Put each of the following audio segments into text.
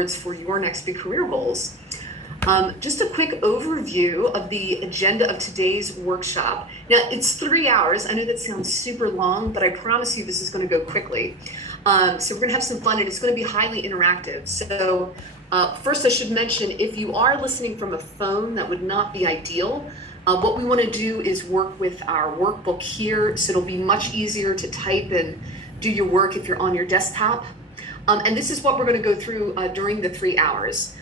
towards for your next big career goals. Just a quick overview of the agenda of today's workshop. Now, it's 3 hours. I know that sounds super long, but I promise you this is going to go quickly. So we're going to have some fun, and it's going to be highly interactive. So first, I should mention, if you are listening from a phone, that would not be ideal. What we want to do is work with our workbook here, so it'll be much easier to type and do your work if you're on your desktop. And this is what we're going to go through during the 3 hours.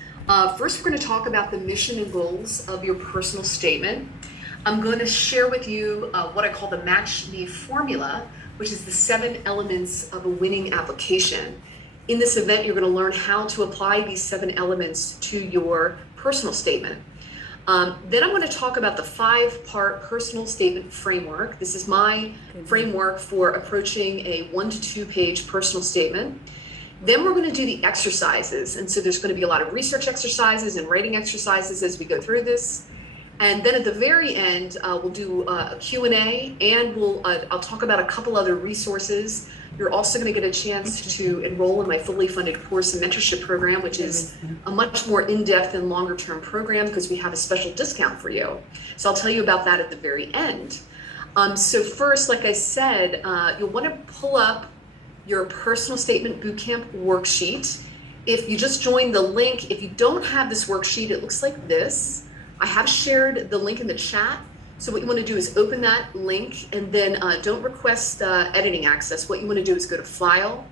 First, we're going to talk about the mission and goals of your personal statement. I'm going to share with you what I call the Match Me formula, which is the 7 elements of a winning application. In this event, you're going to learn how to apply these 7 elements to your personal statement. Then I'm going to talk about the 5-part personal statement framework. This is my framework for approaching a 1 to 2 page personal statement. Then we're going to do the exercises. And so there's going to be a lot of research exercises and writing exercises as we go through this. And then at the very end, we'll do a Q&A, and I'll talk about a couple other resources. You're also going to get a chance to enroll in my fully funded course and mentorship program, which is a much more in-depth and longer-term program because we have a special discount for you. So I'll tell you about that at the very end. So first, like I said, you'll want to pull up your personal statement bootcamp worksheet. If you just joined the link, if you don't have this worksheet, it looks like this. I have shared the link in the chat. So what you want to do is open that link, and then don't request editing access. What you want to do is go to File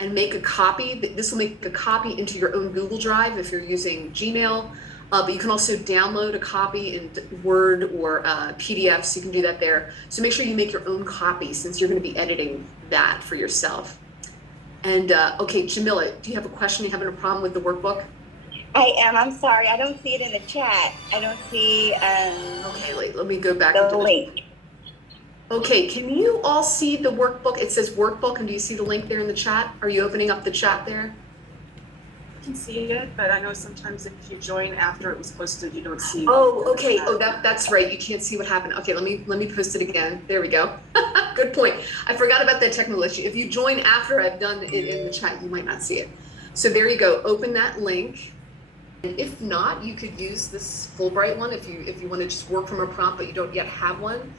and make a copy. This will make a copy into your own Google Drive if you're using Gmail, but you can also download a copy in Word or PDF, so you can do that there. So make sure you make your own copy since you're going to be editing that for yourself. And okay, Jamila, do you have a question? You having a problem with the workbook? I am. I'm sorry. I don't see it in the chat. I don't see okay, wait, let me go back the to link. Okay, can you all see the workbook? It says workbook, and do you see the link there in the chat? Are you opening up the chat there? I can see it, but I know sometimes if you join after it was posted, you don't see. Oh, okay. Oh, that's right. You can't see what happened. Okay, let me post it again. There we go. Good point. I forgot about that technical issue. If you join after I've done it in the chat, you might not see it. So there you go. Open that link. And if not, you could use this Fulbright one if you want to just work from a prompt, but you don't yet have one.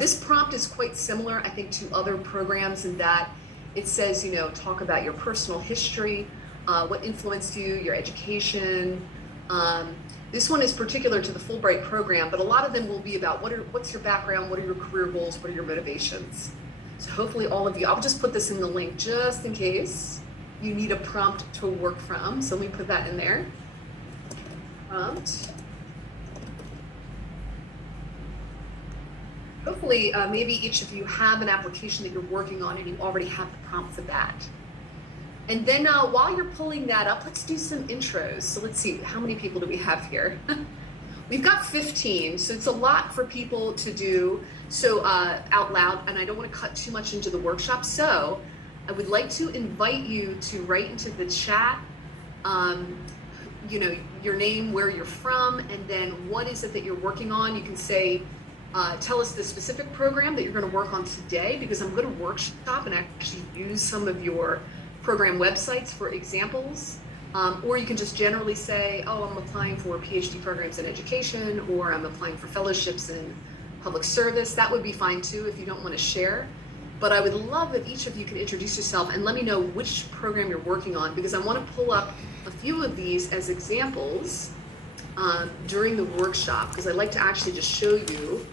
This prompt is quite similar, I think, to other programs in that it says, you know, talk about your personal history, what influenced you, your education. This one is particular to the Fulbright program, but a lot of them will be about what's your background, what are your career goals, what are your motivations. So hopefully all of you, I'll just put this in the link just in case you need a prompt to work from. So let me put that in there. Prompt. Hopefully, maybe each of you have an application that you're working on and you already have the prompt for that. And then while you're pulling that up, let's do some intros. So let's see, how many people do we have here? We've got 15, so it's a lot for people to do so out loud, and I don't want to cut too much into the workshop. So I would like to invite you to write into the chat you know, your name, where you're from, and then what is it that you're working on. You can say, tell us the specific program that you're going to work on today, because I'm going to workshop and actually use some of your program websites for examples. Or you can just generally say, oh, I'm applying for PhD programs in education, or I'm applying for fellowships in public service. That would be fine too if you don't want to share. But I would love if each of you could introduce yourself and let me know which program you're working on, because I want to pull up a few of these as examples during the workshop, because I'd like to actually just show you,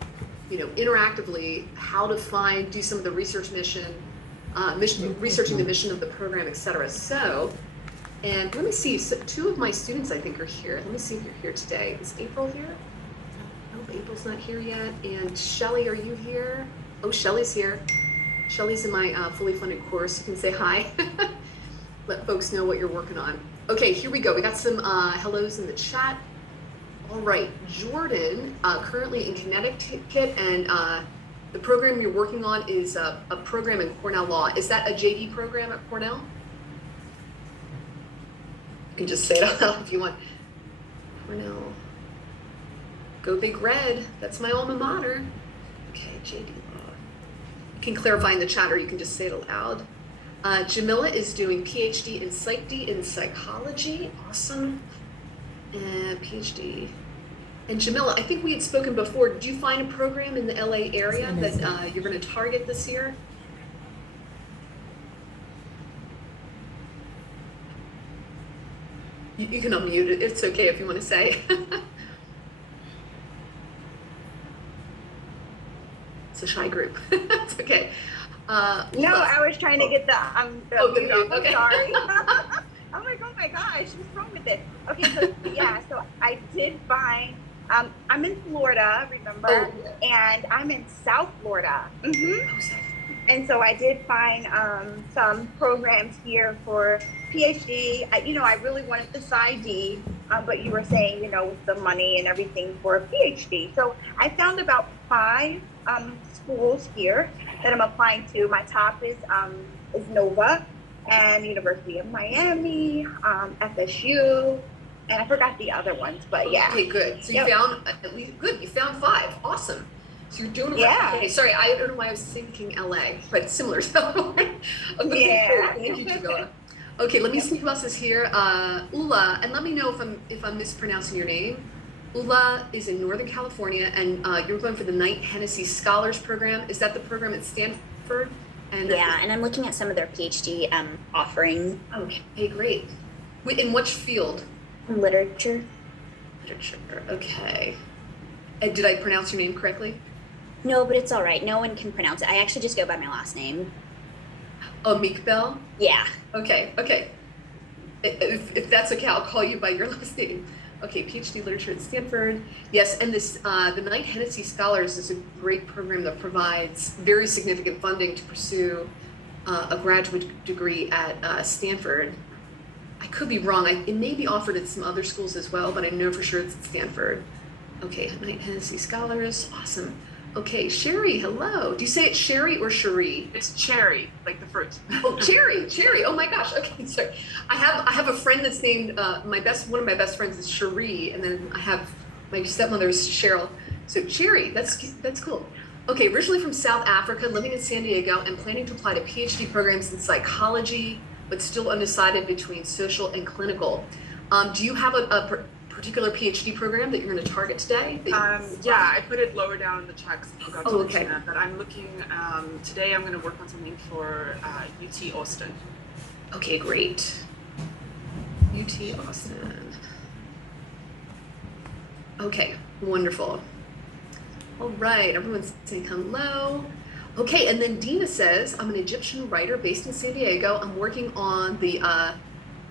you know, interactively how to do some of the research researching the mission of the program, etc. So, and let me see, so 2 of my students I think are here. Let me see if you're here today. Is April here? Nope, April's not here yet. And Shelly, are you here? Oh, Shelly's here. Shelly's in my fully funded course. You can say hi. Let folks know what you're working on. Okay, here we go. We got some hellos in the chat. All right, Jordan, currently in Connecticut, and the program you're working on is a program in Cornell Law. Is that a JD program at Cornell? You can just say it out loud if you want. Cornell. Go Big Red. That's my alma mater. Okay, JD Law. You can clarify in the chat, or you can just say it aloud. Jamila is doing PhD in Psych D in psychology. Awesome. PhD. And Jamila, I think we had spoken before. Did you find a program in the LA area that you're going to target this year? You can unmute it. It's okay if you want to say. It's a shy group. It's okay. No, I was trying to get the mute off. I'm okay. sorry. I'm like, oh my gosh, what's wrong with this? Okay, so yeah, so I did find. I'm in Florida, remember, and I'm in South Florida. And so I did find some programs here for PhD. I really wanted the PsyD, but you were saying, with the money and everything for a PhD. So I found about 5 schools here that I'm applying to. My top is Nova and University of Miami, FSU, and I forgot the other ones, but yeah. Okay, good. So you found at least good. You found 5. Awesome. So you're doing it right. Okay, sorry, I don't know why I was thinking LA, but similar. So Yeah. Thank you, Jamila. Okay, let me see who else is here. Ula, and let me know if I'm mispronouncing your name. Ula is in Northern California, and you're going for the Knight Hennessy Scholars Program. Is that the program at Stanford? And and I'm looking at some of their PhD offering. Okay, great. In which field? Literature. Literature. Okay. And did I pronounce your name correctly? No, but it's all right. No one can pronounce it. I actually just go by my last name. Oh, Meekbell? Yeah. Okay. If that's okay, I'll call you by your last name. Okay, PhD Literature at Stanford. Yes, and this the Knight Hennessy Scholars is a great program that provides very significant funding to pursue a graduate degree at Stanford. I could be wrong. It may be offered at some other schools as well, but I know for sure it's at Stanford. Okay, Knight Hennessy Scholars. Awesome. Okay, Sherry, hello. Do you say it's Sherry or Cherie? It's cherry, like the fruit. Oh, Cherry. Oh my gosh. Okay, sorry. I have a friend that's named one of my best friends is Cherie, and then I have my stepmother's Cheryl. So Cherry, that's cool. Okay, originally from South Africa, living in San Diego, and planning to apply to PhD programs in psychology, but still undecided between social and clinical. Do you have a particular PhD program that you're going to target today? I put it lower down in the chat because I forgot to mention okay. that. But I'm looking, today I'm going to work on something for UT Austin. Okay, great. UT Austin. Okay, wonderful. All right, everyone's saying hello. Okay, and then Dina says, I'm an Egyptian writer based in San Diego. I'm working on the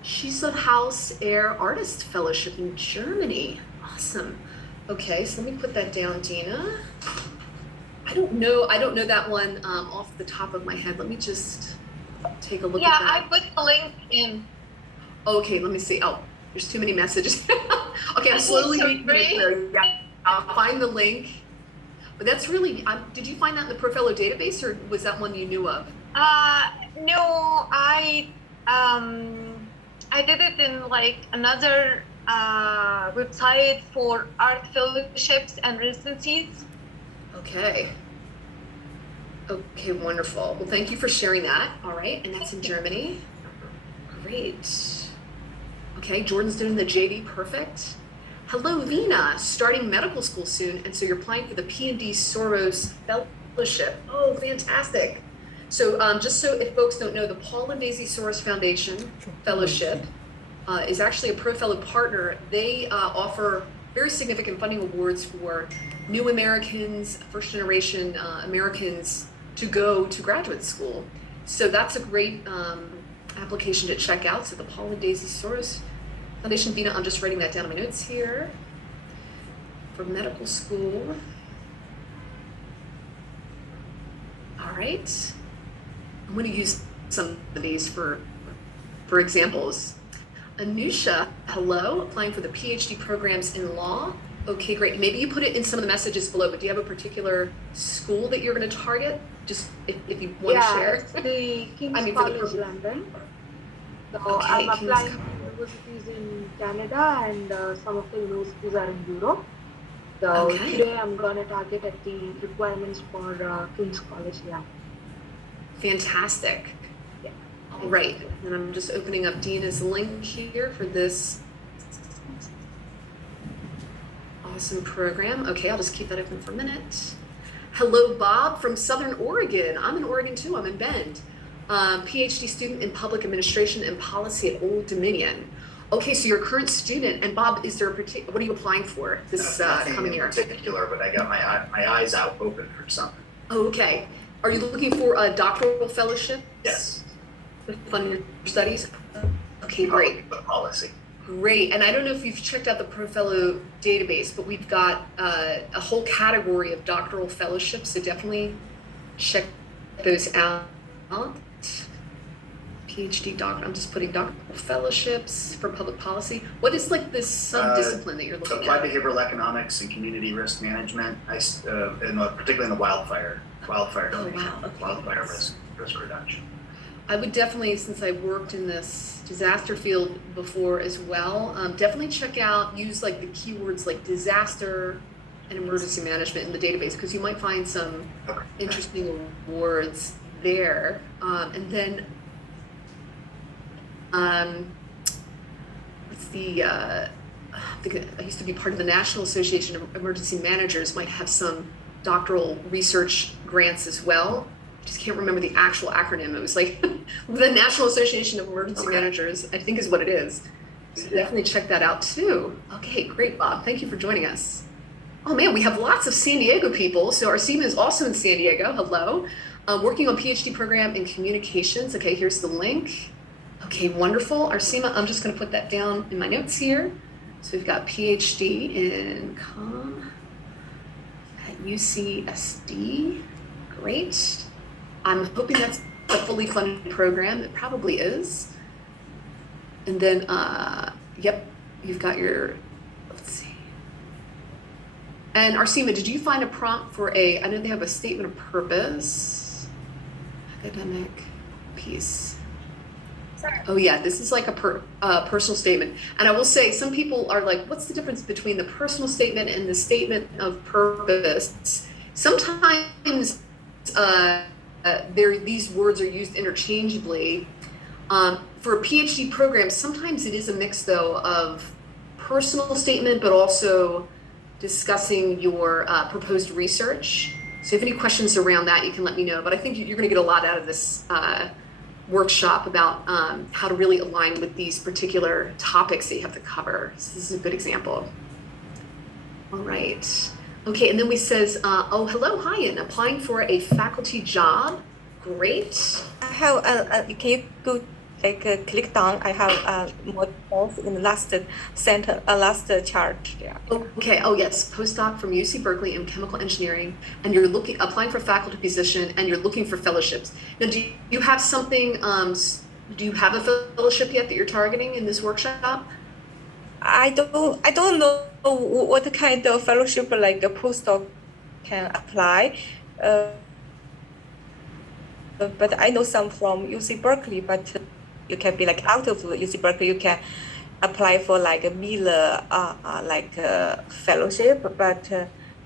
Schieselhaus Air Artist Fellowship in Germany. Awesome. Okay, so let me put that down, Dina. I don't know that one off the top of my head. Let me just take a look at that. Yeah, I put the link in. Okay, let me see. Oh, there's too many messages. Okay, I'm slowly making it clear. Yeah, I'll find the link. But that's really, did you find that in the Profellow database, or was that one you knew of? No, I did it in like another website for art fellowships and residencies. Okay. Okay, wonderful. Well, thank you for sharing that. All right, and that's in Germany. Great. Okay, Jordan's doing the JD, perfect. Hello, Lena, starting medical school soon, and so you're applying for the P&D Soros Fellowship. Oh, fantastic. So just so if folks don't know, the Paul and Daisy Soros Foundation Fellowship is actually a ProFellow partner. They offer very significant funding awards for new Americans, first generation Americans to go to graduate school. So that's a great application to check out. So the Paul and Daisy Soros Foundation. Vina, I'm just writing that down in my notes here for medical school. All right. I'm going to use some of these for examples. Anusha, hello, applying for the PhD programs in law. Okay, great. Maybe you put it in some of the messages below, but do you have a particular school that you're going to target? Just if you want to share. It's the King's for College London. So Okay, I'm King's applying to universities in Canada, and some of the universities are in Europe. So Okay. today I'm going to target at the requirements for King's College. Yeah. Fantastic. Yeah. All right, and I'm just opening up Dina's link here for this awesome program. Okay, I'll just keep that open for a minute. Hello, Bob from Southern Oregon. I'm in Oregon too, I'm in Bend. PhD student in public administration and policy at Old Dominion. Okay, so you're a current student, and Bob, is there a particular, what are you applying for this Nothing coming in year? particular, but I got my eyes out open for something. Oh, okay. Are you looking for a doctoral fellowship? Yes. Fund studies? Okay, great. The policy. Great. And I don't know if you've checked out the ProFellow database, but we've got a whole category of doctoral fellowships, so definitely check those out. PhD doctor, I'm just putting doctoral fellowships for public policy. What is like this sub-discipline that you're looking Applied at? behavioral economics and community risk management, particularly in the wildfire Oh, wow. Okay. wildfire risk reduction. I would definitely, since I worked in this disaster field before as well, definitely check out, use like the keywords like disaster and emergency management in the database, because you might find some Okay. interesting awards there. And then, what's the, I think I used to be part of the National Association of Emergency Managers, might have some doctoral research grants as well. Just can't remember the actual acronym. It was like the National Association of Emergency Managers, I think is what it is. So definitely check that out too. Okay, great, Bob. Thank you for joining us. Oh man, we have lots of San Diego people. So Arsima is also in San Diego. Hello. Working on PhD program in communications. Okay, here's the link. Okay, wonderful. Arsima, I'm just going to put that down in my notes here. So we've got PhD in comm at UCSD. Great. I'm hoping that's a fully funded program. It probably is. And then, yep, you've got your, let's see. And Arsima, did you find a prompt for I know they have a statement of purpose, academic piece. Sorry. Oh yeah, this is like a personal statement. And I will say, some people are like, what's the difference between the personal statement and the statement of purpose? Sometimes these words are used interchangeably. For a PhD program, sometimes it is a mix though of personal statement, but also discussing your proposed research. So if you have any questions around that, you can let me know. But I think you're going to get a lot out of this workshop about how to really align with these particular topics that you have to cover. So this is a good example. All right. Okay, and then we says, oh, hello, hi, and applying for a faculty job. Great. I have can you go click down? I have more details in the last center, last chart. Yeah. Okay. Oh yes, postdoc from UC Berkeley in chemical engineering, and you're applying for a faculty position, and you're looking for fellowships. Now, do you have something? Do you have a fellowship yet that you're targeting in this workshop? I don't know what kind of fellowship like a postdoc can apply. But I know some from UC Berkeley, but you can be like out of UC Berkeley, you can apply for like a Miller fellowship. But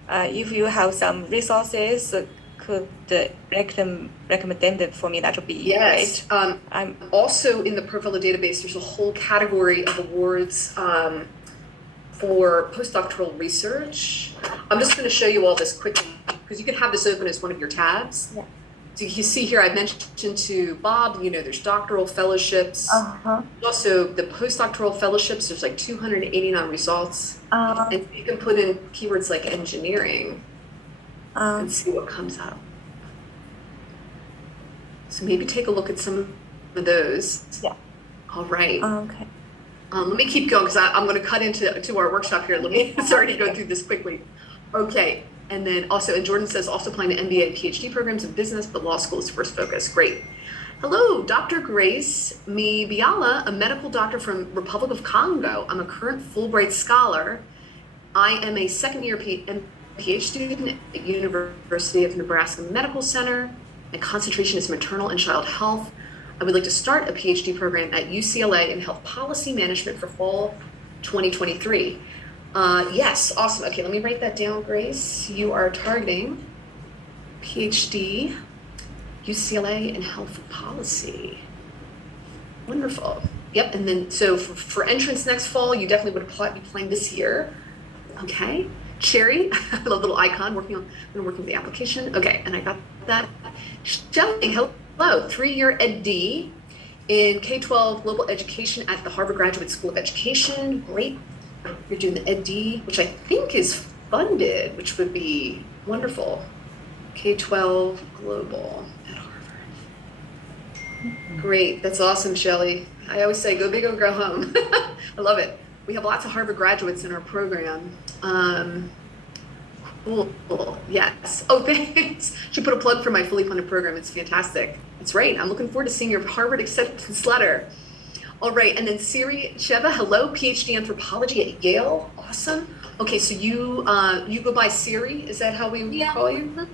if you have some resources, could recommend it for me, that would be Yes. great. I'm also in the ProFellow database. There's a whole category of awards for postdoctoral research. I'm just going to show you all this quickly because you can have this open as one of your tabs. Yeah. So you see here, I mentioned to Bob, there's doctoral fellowships. Also, the postdoctoral fellowships, there's like 289 results. And you can put in keywords like engineering and see what comes up. So maybe take a look at some of those. Yeah. All right. Okay. Let me keep going because I'm going to cut into our workshop here. Let me sorry to go through this quickly. Okay. And then also, and Jordan says also applying to MBA and PhD programs in business, but law school is first focus. Great. Hello, Dr. Grace Mibiala, a medical doctor from Republic of Congo. I'm a current Fulbright scholar. I am a second-year PhD student at University of Nebraska Medical Center. My concentration is maternal and child health. I would like to start a PhD program at UCLA in health policy management for fall 2023. Yes, awesome. Okay, let me write that down, Grace. You are targeting PhD, UCLA in health policy. Wonderful. Yep. And then, so for entrance next fall, you definitely would be applying this year. Okay. Sherry, I love the little icon, I'm working with the application. Okay. And I got that. Shelly, hello. 3-year Ed D in K-12 global education at the Harvard Graduate School of Education. Great. You're doing the Ed D, which I think is funded, which would be wonderful. K-12 global at Harvard. Great. That's awesome, Shelly. I always say, go big or go home. I love it. We have lots of Harvard graduates in our program. Cool. Yes. Oh, thanks. Should put a plug for my fully funded program. It's fantastic. That's right. I'm looking forward to seeing your Harvard acceptance letter. All right. And then Siri Sheva, hello, PhD anthropology at Yale. Awesome. Okay. So you go by Siri. Is that how we call you?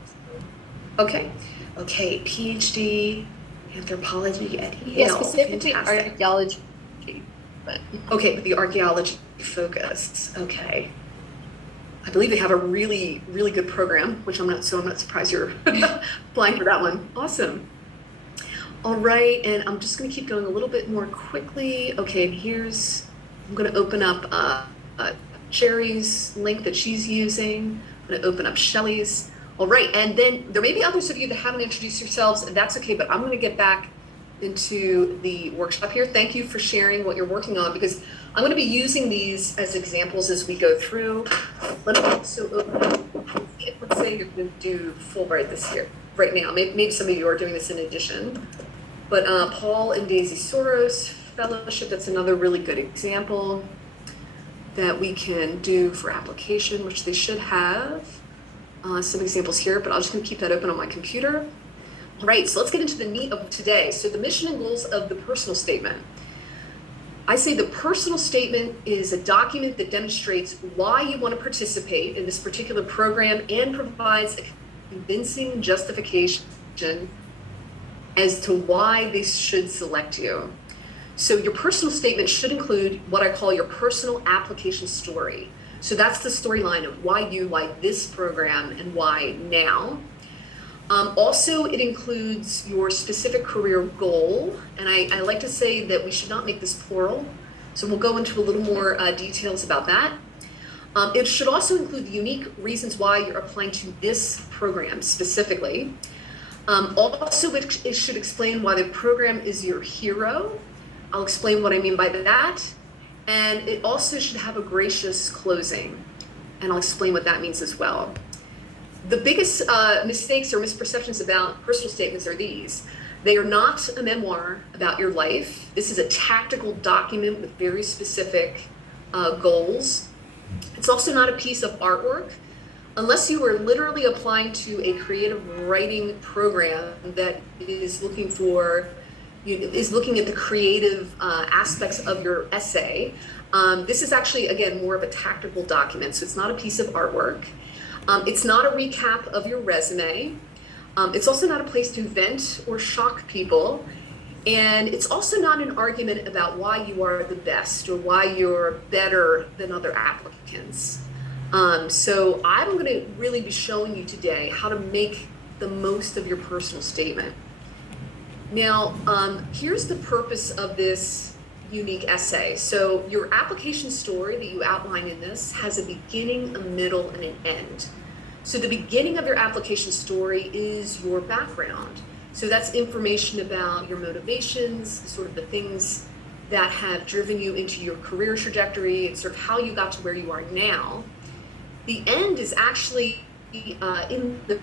Okay. Okay. PhD anthropology at Yale. Yeah, specifically Fantastic. archaeology. But Okay, but the archaeology focus. Okay. I believe they have a really, really good program, which I'm not surprised you're applying for that one. Awesome. All right, and I'm just going to keep going a little bit more quickly. Okay, and I'm going to open up Sherry's link that she's using. I'm going to open up Shelly's. All right, and then there may be others of you that haven't introduced yourselves, and that's okay, but I'm going to get back into the workshop here. Thank you for sharing what you're working on, because I'm going to be using these as examples as we go through. Let me also open up, let's say you're going to do Fulbright this year, right now. Maybe some of you are doing this in addition. But Paul and Daisy Soros Fellowship, that's another really good example that we can do for application, which they should have some examples here, but I'm just going to keep that open on my computer. All right, so let's get into the meat of today. So the mission and goals of the personal statement. I say the personal statement is a document that demonstrates why you want to participate in this particular program and provides a convincing justification as to why they should select you. So your personal statement should include what I call your personal application story. So that's the storyline of why you like this program and why now. Also, it includes your specific career goal. And I like to say that we should not make this plural. So we'll go into a little more details about that. It should also include the unique reasons why you're applying to this program specifically. Also, it should explain why the program is your hero. I'll explain what I mean by that. And it also should have a gracious closing. And I'll explain what that means as well. The biggest mistakes or misperceptions about personal statements are these. They are not a memoir about your life. This is a tactical document with very specific goals. It's also not a piece of artwork. Unless you are literally applying to a creative writing program that is looking at the creative aspects of your essay, this is actually, again, more of a tactical document. So it's not a piece of artwork. It's not a recap of your resume. It's also not a place to vent or shock people. And it's also not an argument about why you are the best or why you're better than other applicants. So I'm going to really be showing you today how to make the most of your personal statement. Now, here's the purpose of this unique essay. So your application story that you outline in this has a beginning, a middle, and an end. So the beginning of your application story is your background. So that's information about your motivations, sort of the things that have driven you into your career trajectory, and sort of how you got to where you are now. The end is actually in the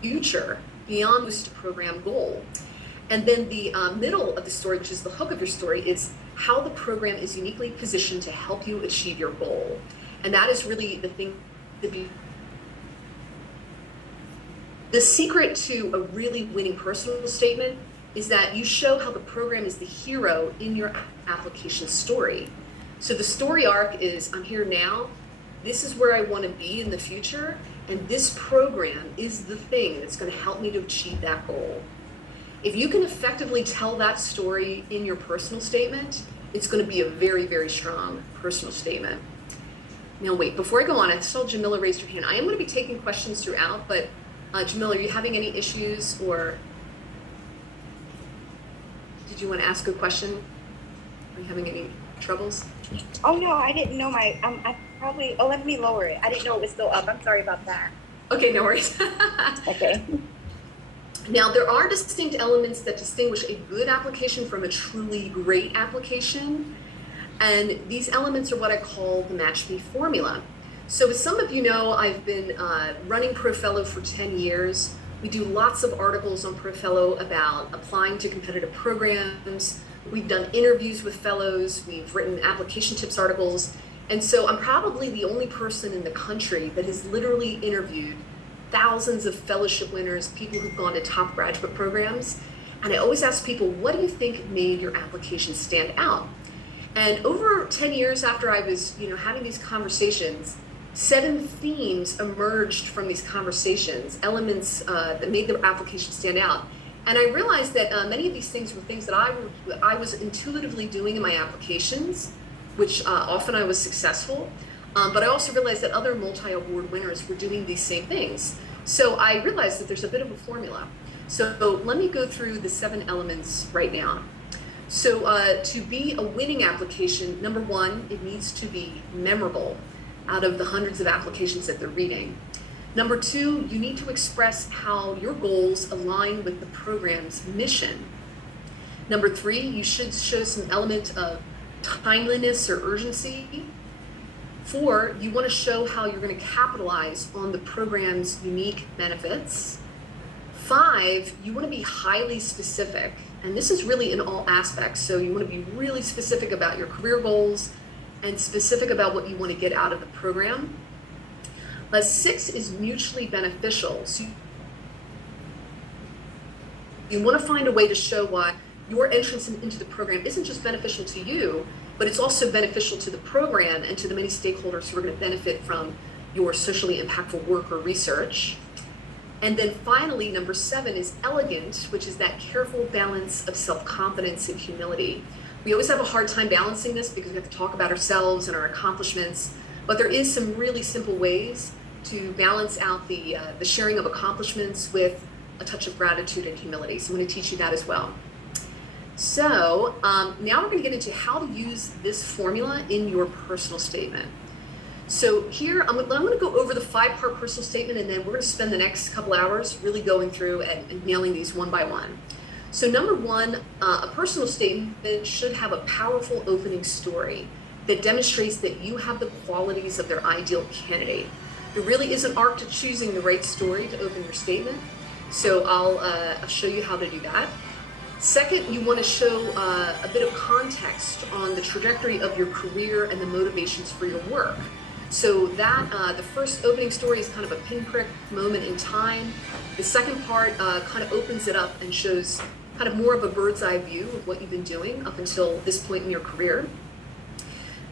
future, beyond this program goal. And then the middle of the story, which is the hook of your story, is how the program is uniquely positioned to help you achieve your goal. And that is really the thing to be. The secret to a really winning personal statement is that you show how the program is the hero in your application story. So the story arc is, I'm here now, this is where I want to be in the future, and this program is the thing that's going to help me to achieve that goal. If you can effectively tell that story in your personal statement, it's going to be a very, very strong personal statement. Now wait, before I go on, I saw Jamila raised her hand. I am going to be taking questions throughout, but Jamila, are you having any issues or? you want to ask a question? Are you having any troubles? Oh no, I didn't know my. I probably. Oh, let me lower it. I didn't know it was still up. I'm sorry about that. Okay, no worries. Okay. Now, there are distinct elements that distinguish a good application from a truly great application. And these elements are what I call the Match Me formula. So as some of you know, I've been running ProFellow for 10 years. We do lots of articles on ProFellow about applying to competitive programs. We've done interviews with fellows. We've written application tips articles. And so I'm probably the only person in the country that has literally interviewed thousands of fellowship winners, people who've gone to top graduate programs. And I always ask people, what do you think made your application stand out? And over 10 years after I was, having these conversations, 7 themes emerged from these conversations, elements that made the application stand out. And I realized that many of these things were things that I was intuitively doing in my applications, which often I was successful. But I also realized that other multi-award winners were doing these same things. So I realized that there's a bit of a formula. So let me go through the 7 elements right now. So to be a winning application, number 1, it needs to be memorable out of the hundreds of applications that they're reading. Number 2, you need to express how your goals align with the program's mission. Number 3, you should show some element of timeliness or urgency. 4, you want to show how you're going to capitalize on the program's unique benefits. 5, you want to be highly specific, and this is really in all aspects. So you want to be really specific about your career goals and specific about what you want to get out of the program. 6 is mutually beneficial. So you want to find a way to show why your entrance into the program isn't just beneficial to you, but it's also beneficial to the program and to the many stakeholders who are going to benefit from your socially impactful work or research. And then finally, number 7 is elegant, which is that careful balance of self-confidence and humility. We always have a hard time balancing this because we have to talk about ourselves and our accomplishments, but there is some really simple ways to balance out the sharing of accomplishments with a touch of gratitude and humility. So I'm going to teach you that as well. So now we're going to get into how to use this formula in your personal statement. So here, I'm going to go over the 5-part personal statement, and then we're going to spend the next couple hours really going through and nailing these one by one. So number 1, a personal statement should have a powerful opening story that demonstrates that you have the qualities of their ideal candidate. There really is an art to choosing the right story to open your statement. So I'll show you how to do that. Second, you want to show a bit of context on the trajectory of your career and the motivations for your work. So that the first opening story is kind of a pinprick moment in time. The second part kind of opens it up and shows kind of more of a bird's eye view of what you've been doing up until this point in your career.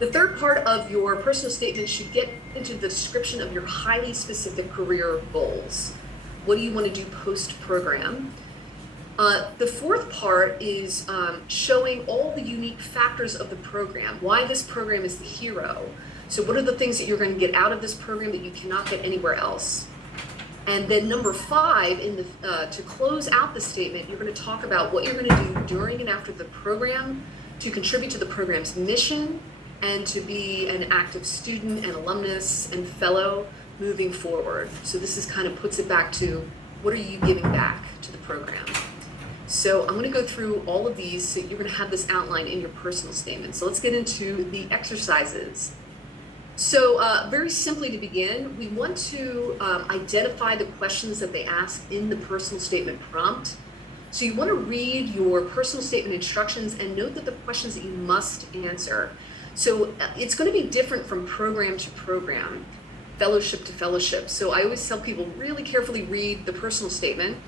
The third part of your personal statement should get into the description of your highly specific career goals. What do you want to do post-program? The fourth part is showing all the unique factors of the program, why this program is the hero. So what are the things that you're going to get out of this program that you cannot get anywhere else? And then number 5, to close out the statement, you're going to talk about what you're going to do during and after the program to contribute to the program's mission and to be an active student and alumnus and fellow moving forward. So this is kind of puts it back to what are you giving back to the program? So I'm going to go through all of these so you're going to have this outline in your personal statement. So let's get into the exercises. So very simply to begin, we want to identify the questions that they ask in the personal statement prompt. So you want to read your personal statement instructions and note that the questions that you must answer. So it's going to be different from program to program, fellowship to fellowship. So I always tell people really carefully read the personal statement.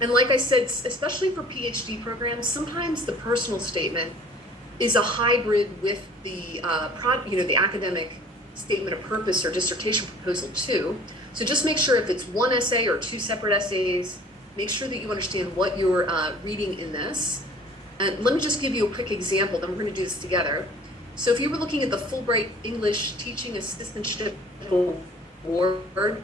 And like I said, especially for PhD programs, sometimes the personal statement is a hybrid with the the academic statement of purpose or dissertation proposal too. So just make sure if it's one essay or 2 separate essays, make sure that you understand what you're reading in this. And let me just give you a quick example, then we're going to do this together. So if you were looking at the Fulbright English Teaching Assistantship Award,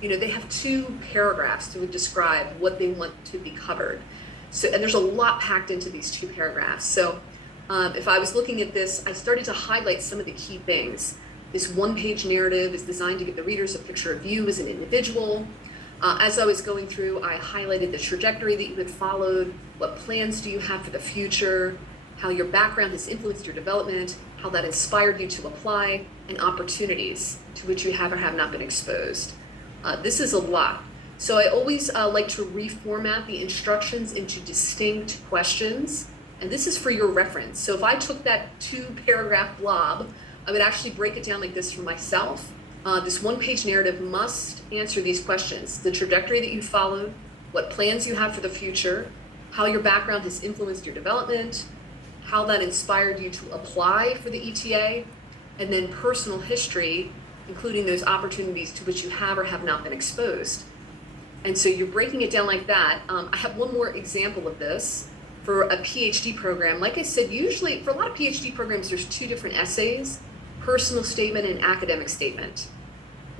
they have 2 paragraphs to describe what they want to be covered. So, and there's a lot packed into these 2 paragraphs. So if I was looking at this, I started to highlight some of the key things. This 1-page narrative is designed to give the readers a picture of you as an individual. As I was going through, I highlighted the trajectory that you had followed, what plans do you have for the future, how your background has influenced your development, how that inspired you to apply, and opportunities to which you have or have not been exposed. This is a lot. So I always like to reformat the instructions into distinct questions, and this is for your reference. So if I took that 2-paragraph blob, I would actually break it down like this for myself. This 1-page narrative must answer these questions: the trajectory that you followed, what plans you have for the future, how your background has influenced your development, how that inspired you to apply for the ETA, and then personal history, including those opportunities to which you have or have not been exposed. And so you're breaking it down like that. I have one more example of this for a PhD program. Like I said, usually for a lot of PhD programs, there's 2 different essays: personal statement and academic statement.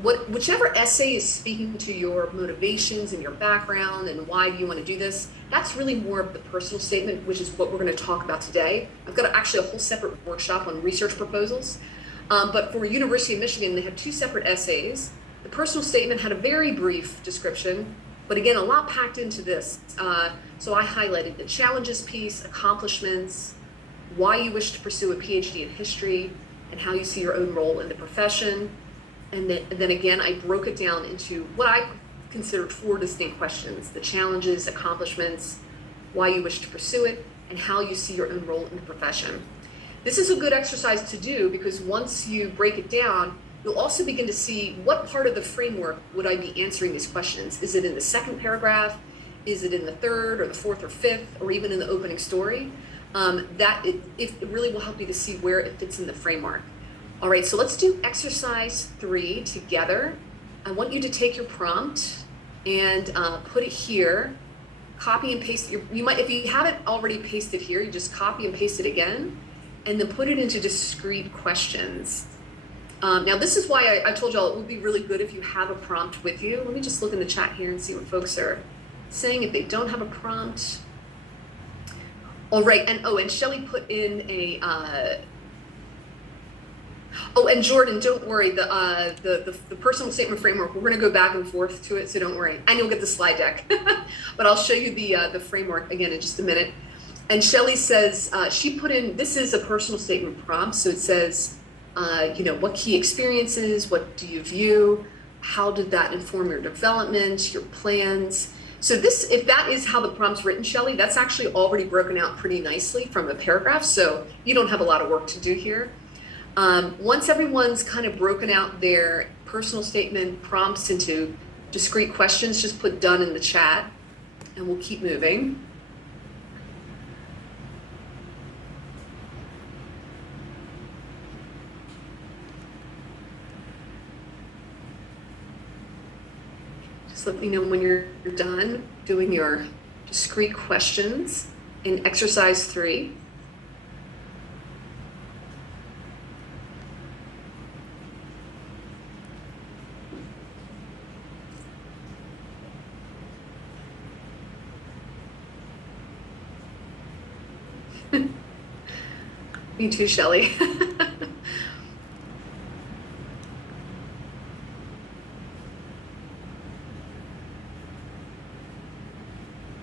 Whichever essay is speaking to your motivations and your background and why do you want to do this, that's really more of the personal statement, which is what we're going to talk about today. I've got actually a whole separate workshop on research proposals. But for University of Michigan, they have 2 separate essays. The personal statement had a very brief description, but again, a lot packed into this. So I highlighted the challenges piece, accomplishments, why you wish to pursue a PhD in history, and how you see your own role in the profession. And then again, I broke it down into what I considered 4 distinct questions: the challenges, accomplishments, why you wish to pursue it, and how you see your own role in the profession. This is a good exercise to do because once you break it down, you'll also begin to see what part of the framework would I be answering these questions. Is it in the 2nd paragraph? Is it in the 3rd or the 4th or 5th, or even in the opening story? It really will help you to see where it fits in the framework. All right, so let's do exercise 3 together. I want you to take your prompt and put it here, copy and paste. You might, if you haven't already pasted here, you just copy and paste it again, and then put it into discrete questions. Now this is why I told y'all it would be really good if you have a prompt with you. Let me just look in the chat here and see what folks are saying if they don't have a prompt. All right, and Shelley put in a, and Jordan, don't worry, the personal statement framework, we're gonna go back and forth to it, so don't worry. And you'll get the slide deck, but I'll show you the framework again in just a minute. And Shelley says, she put in, this is a personal statement prompt, so it says, what key experiences, what do you view, how did that inform your development, your plans? So this, if that is how the prompt's written, Shelley, that's actually already broken out pretty nicely from a paragraph, so you don't have a lot of work to do here. Once everyone's kind of broken out their personal statement prompts into discrete questions, just put done in the chat and we'll keep moving. Just let me know when you're done doing your discrete questions in exercise 3. Me too, Shelley.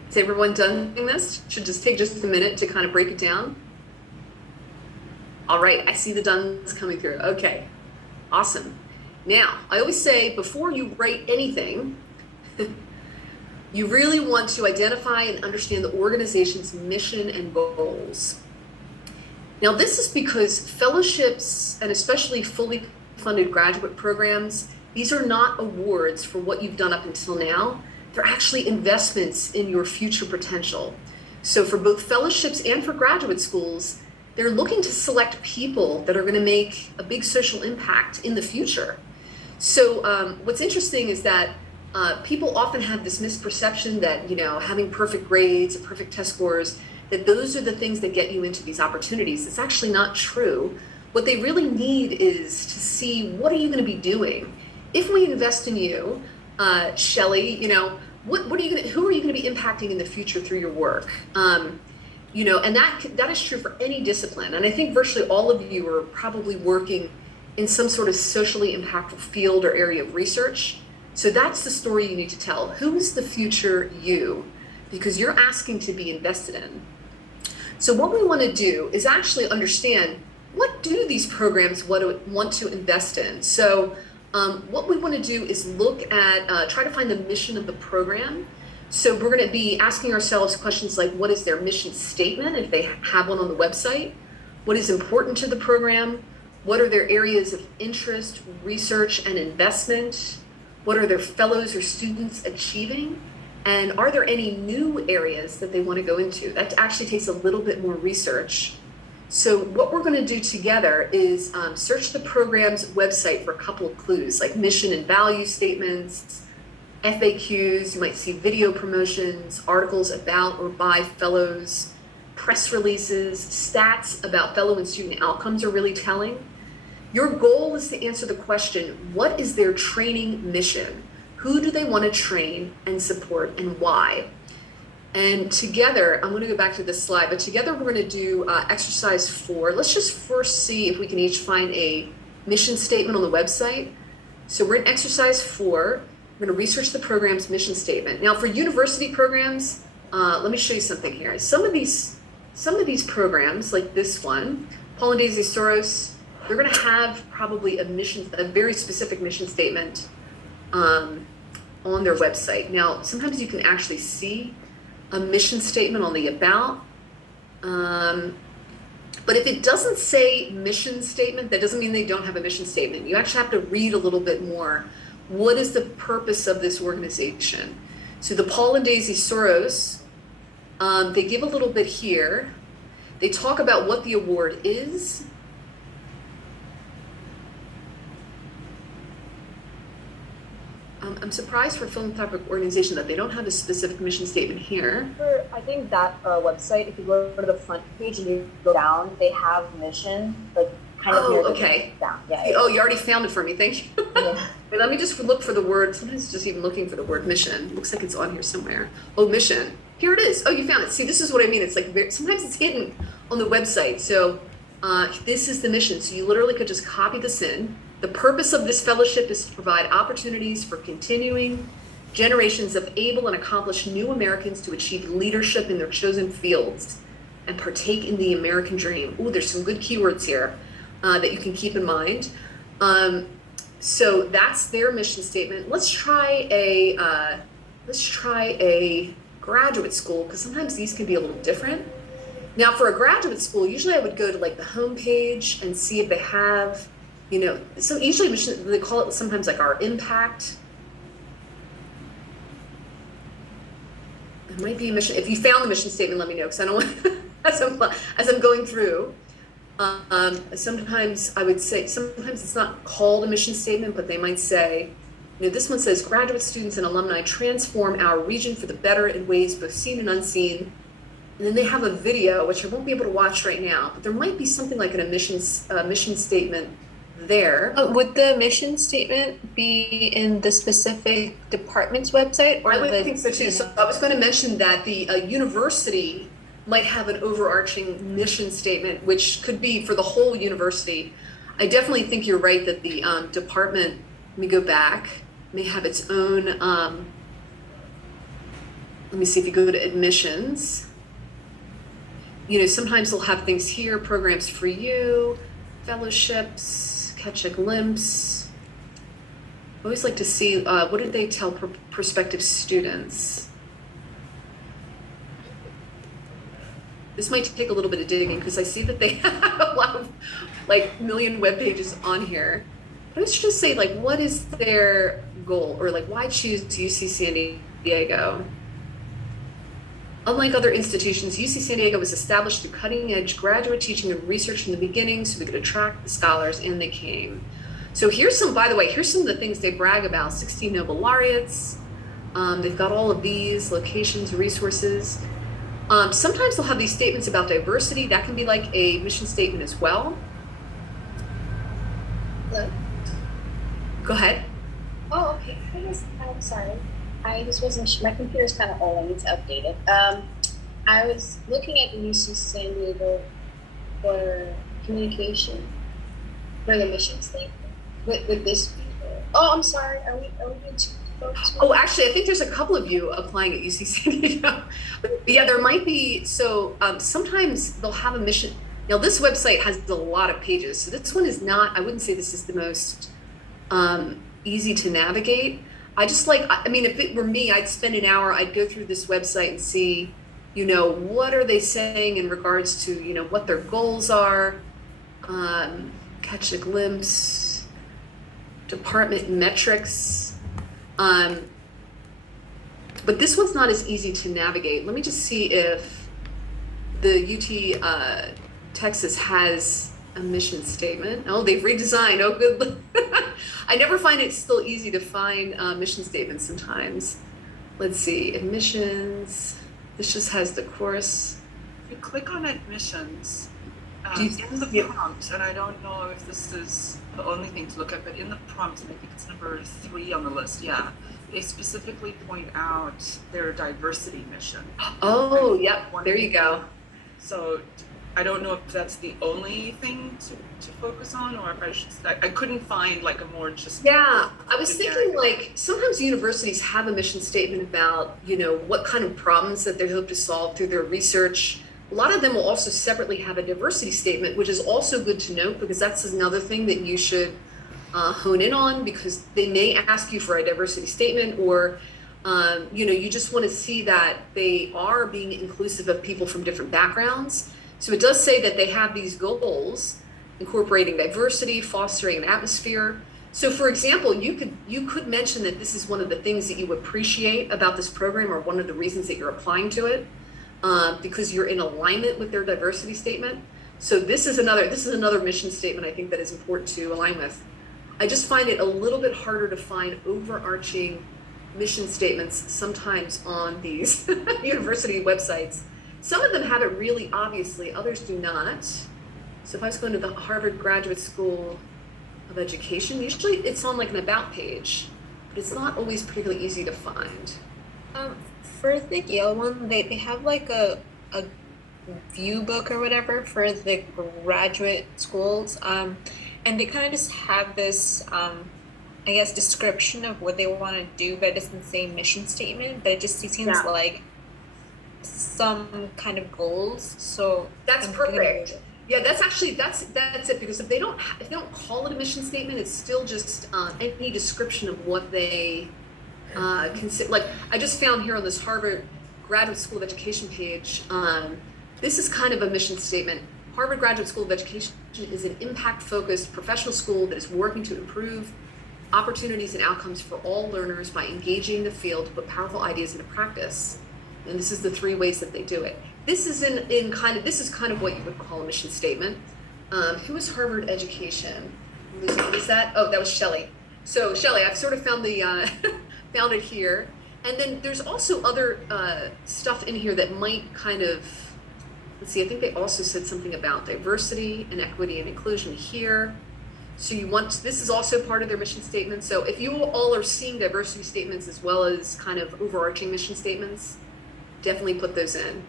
Is everyone done doing this? Should just take just a minute to kind of break it down. All right, I see the done's coming through. Okay, awesome. Now, I always say before you write anything, you really want to identify and understand the organization's mission and goals. Now, this is because fellowships, and especially fully funded graduate programs, these are not awards for what you've done up until now. They're actually investments in your future potential. So for both fellowships and for graduate schools, they're looking to select people that are going to make a big social impact in the future. So what's interesting is that people often have this misperception that, having perfect grades, perfect test scores, that those are the things that get you into these opportunities. It's actually not true. What they really need is to see, what are you going to be doing? If we invest in you, Shelley, who are you gonna be impacting in the future through your work? You know, and that is true for any discipline. And I think virtually all of you are probably working in some sort of socially impactful field or area of research. So that's the story you need to tell. Who is the future you? Because you're asking to be invested in. So what we want to do is actually understand, what do these programs want to invest in? So what we want to do is look at, try to find the mission of the program. So we're going to be asking ourselves questions like, what is their mission statement, if they have one on the website? What is important to the program? What are their areas of interest, research, and investment? What are their fellows or students achieving? And are there any new areas that they want to go into? That actually takes a little bit more research. So what we're going to do together is search the program's website for a couple of clues, like mission and value statements, FAQs. You might see video promotions, articles about or by fellows, press releases, stats about fellow and student outcomes are really telling. Your goal is to answer the question, what is their training mission? Who do they want to train and support, and why? And together, I'm going to go back to this slide, but together we're going to do exercise 4. Let's just first see if we can each find a mission statement on the website. So we're in exercise 4. We're going to research the program's mission statement. Now, for university programs, let me show you something here. Some of these programs, like this one, Paul and Daisy Soros, they're going to have probably a very specific mission statement on their website. Now, sometimes you can actually see a mission statement on the about, but if it doesn't say mission statement, that doesn't mean they don't have a mission statement. You actually have to read a little bit more. What is the purpose of this organization? So the Paul and Daisy Soros, they give a little bit here. They talk about what the award is. I'm surprised for a philanthropic organization that they don't have a specific mission statement here. I think that website, if you go to the front page and you go down, they have mission, like kind of near the okay. down. Yeah. Oh, you already found it for me. Thank you. Yeah. Wait, let me just look for the word. Sometimes it's just even looking for the word mission. Looks like it's on here somewhere. Oh, mission. Here it is. Oh, you found it. See, this is what I mean. It's like sometimes it's hidden on the website. So this is the mission. So you literally could just copy this in. The purpose of this fellowship is to provide opportunities for continuing generations of able and accomplished new Americans to achieve leadership in their chosen fields and partake in the American dream. Ooh, there's some good keywords here that you can keep in mind. So that's their mission statement. Let's try a graduate school, because sometimes these can be a little different. Now, for a graduate school, usually I would go to like the homepage and see if they have, you know, so usually mission, they call it sometimes like our impact. It might be a mission. If you found the mission statement, let me know, because I don't want, as I'm going through. Sometimes I would say, sometimes it's not called a mission statement, but they might say, you know, this one says, graduate students and alumni transform our region for the better in ways both seen and unseen. And then they have a video, which I won't be able to watch right now, but there might be something like a mission statement there. Would the mission statement be in the specific department's website, or I would think so too. So I was going to mention that the university might have an overarching mission statement, which could be for the whole university. I definitely think you're right that the department, let me go back, may have its own, let me see if you go to admissions. You know, sometimes they'll have things here, programs for you, fellowships, catch a glimpse. I always like to see, what did they tell prospective students? This might take a little bit of digging because I see that they have a lot of like million web pages on here. But let's just say, like, what is their goal, or like why choose UC San Diego? Unlike other institutions, UC San Diego was established through cutting-edge graduate teaching and research in the beginning so we could attract the scholars, and they came. So here's some, by the way, here's some of the things they brag about: 16 Nobel laureates. They've got all of these locations, resources. Sometimes they'll have these statements about diversity. That can be like a mission statement as well. Hello? Go ahead. Oh, okay. I'm sorry. I just wasn't sure. My computer's kind of old. I need to update it. I was looking at the UC San Diego for communication for the mission statement. Would this be? Oh, I'm sorry. Are we doing two folks? Oh, actually, I think there's a couple of you applying at UC San Diego. But yeah, there might be. So sometimes they'll have a mission. Now, this website has a lot of pages. So this one is not, I wouldn't say this is the most easy to navigate. I mean, if it were me, I'd spend an hour, I'd go through this website and see, what are they saying in regards to, what their goals are, catch a glimpse, department metrics. But this one's not as easy to navigate. Let me just see if the UT Texas has a mission statement. Oh, they've redesigned. Oh, good. I never find it still easy to find mission statements sometimes. Let's see, admissions. This just has the course. If you click on admissions, in the Yeah. prompt, and I don't know if this is the only thing to look at, but in the prompt, and I think it's number 3 on the list, yeah, they specifically point out their diversity mission. Oh, yep, there you go. So I don't know if that's the only thing to focus on, or if I couldn't find like a more just. Yeah, I was thinking generic- sometimes universities have a mission statement about, what kind of problems that they hope to solve through their research. A lot of them will also separately have a diversity statement, which is also good to note because that's another thing that you should hone in on because they may ask you for a diversity statement or, you just want to see that they are being inclusive of people from different backgrounds. So it does say that they have these goals, incorporating diversity, fostering an atmosphere. So for example, you could mention that this is one of the things that you appreciate about this program or one of the reasons that you're applying to it, because you're in alignment with their diversity statement. So this is another mission statement I think that is important to align with. I just find it a little bit harder to find overarching mission statements sometimes on these university websites. Some of them have it really obviously, others do not. So if I was going to the Harvard Graduate School of Education, usually it's on like an about page, but it's not always particularly easy to find. For the Yale one, they have like a view book or whatever for the graduate schools, and they kind of just have this I guess description of what they want to do, but it doesn't say mission statement, but it just seems Yeah. like some kind of goals. So That's I'm perfect. thinking- Yeah, that's it because if they don't call it a mission statement, it's still just any description of what they consider. Like I just found here on this Harvard Graduate School of Education page, this is kind of a mission statement. Harvard Graduate School of Education is an impact-focused professional school that is working to improve opportunities and outcomes for all learners by engaging the field to put powerful ideas into practice. And this is the 3 ways that they do it. This is this is kind of what you would call a mission statement. Who is Harvard Education? Was that? Oh, that was Shelley. So Shelley, I've sort of found found it here. And then there's also other stuff in here that might kind of, let's see, I think they also said something about diversity and equity and inclusion here. So this is also part of their mission statement. So if you all are seeing diversity statements as well as kind of overarching mission statements, definitely put those in.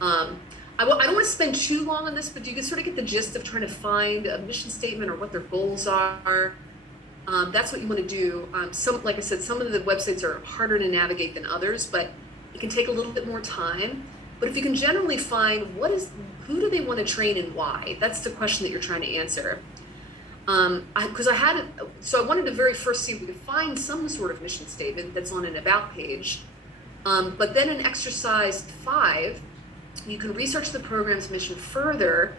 I don't want to spend too long on this, but you can sort of get the gist of trying to find a mission statement or what their goals are. That's what you want to do. Like I said, some of the websites are harder to navigate than others, but it can take a little bit more time. But if you can generally find who do they want to train and why? That's the question that you're trying to answer. I wanted to very first see if we could find some sort of mission statement that's on an about page. But then in exercise 5, you can research the program's mission further.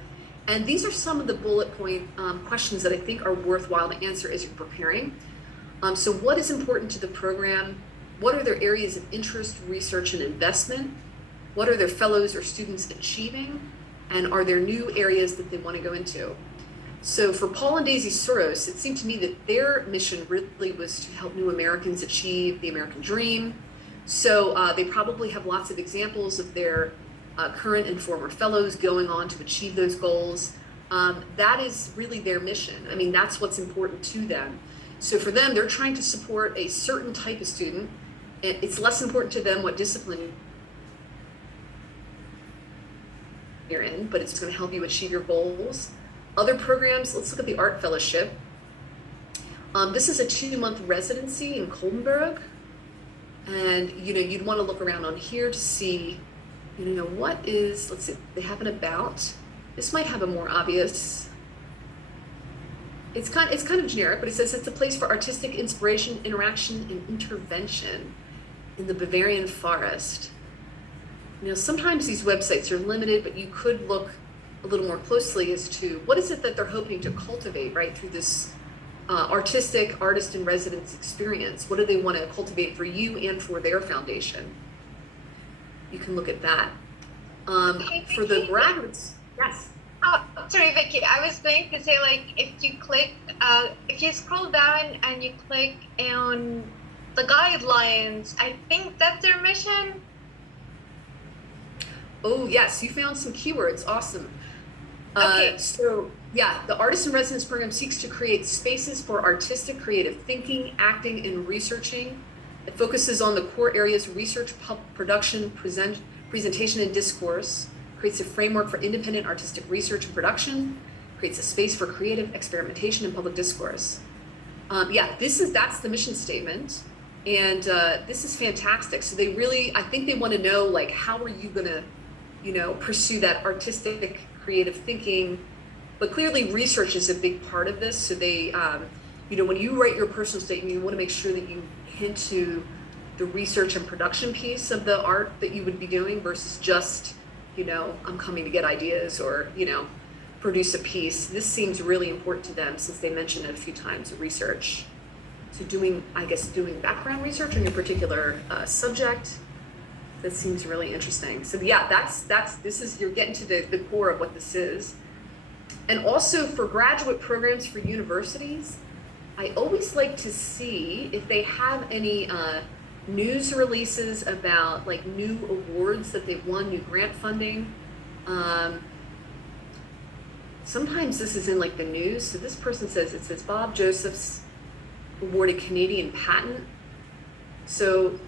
And these are some of the bullet point questions that I think are worthwhile to answer as you're preparing. So what is important to the program? What are their areas of interest, research, and investment? What are their fellows or students achieving? And are there new areas that they want to go into? So for Paul and Daisy Soros, it seemed to me that their mission really was to help new Americans achieve the American dream. So they probably have lots of examples of their current and former fellows going on to achieve those goals. That is really their mission. I mean, that's what's important to them. So for them, they're trying to support a certain type of student It's less important to them what discipline you're in, but it's going to help you achieve your goals. Other programs, let's look at the Art Fellowship. This is a 2-month residency in Coldenberg. And, you'd want to look around on here to see, what is, let's see, they have an about. This might have a more obvious, it's kind of generic, but it says it's a place for artistic inspiration, interaction, and intervention in the Bavarian forest. Sometimes these websites are limited, but you could look a little more closely as to what is it that they're hoping to cultivate, right, through this artistic artist in residence experience. What do they want to cultivate for you and for their foundation? You can look at that. For the graduates, yes. Oh, sorry, Vicky. I was going to say, if you scroll down and you click on the guidelines, I think that's their mission. Oh, yes, you found some keywords. Awesome. Okay. So, yeah, the Artist in Residence program seeks to create spaces for artistic, creative thinking, acting, and researching. It focuses on the core areas of research, production, presentation, and discourse, creates a framework for independent artistic research and production, creates a space for creative experimentation and public discourse. That's the mission statement. And this is fantastic. So they really, I think they want to know, how are you going to, pursue that artistic, creative thinking? But clearly research is a big part of this. So they, when you write your personal statement, you want to make sure that you hint to the research and production piece of the art that you would be doing versus just, I'm coming to get ideas or, produce a piece. This seems really important to them since they mentioned it a few times, research. So doing background research on your particular subject, that seems really interesting. So yeah, you're getting to the core of what this is. And also for graduate programs for universities, I always like to see if they have any news releases about new awards that they've won, new grant funding. Sometimes this is in the news. So this person says, Bob Joseph's awarded Canadian patent. So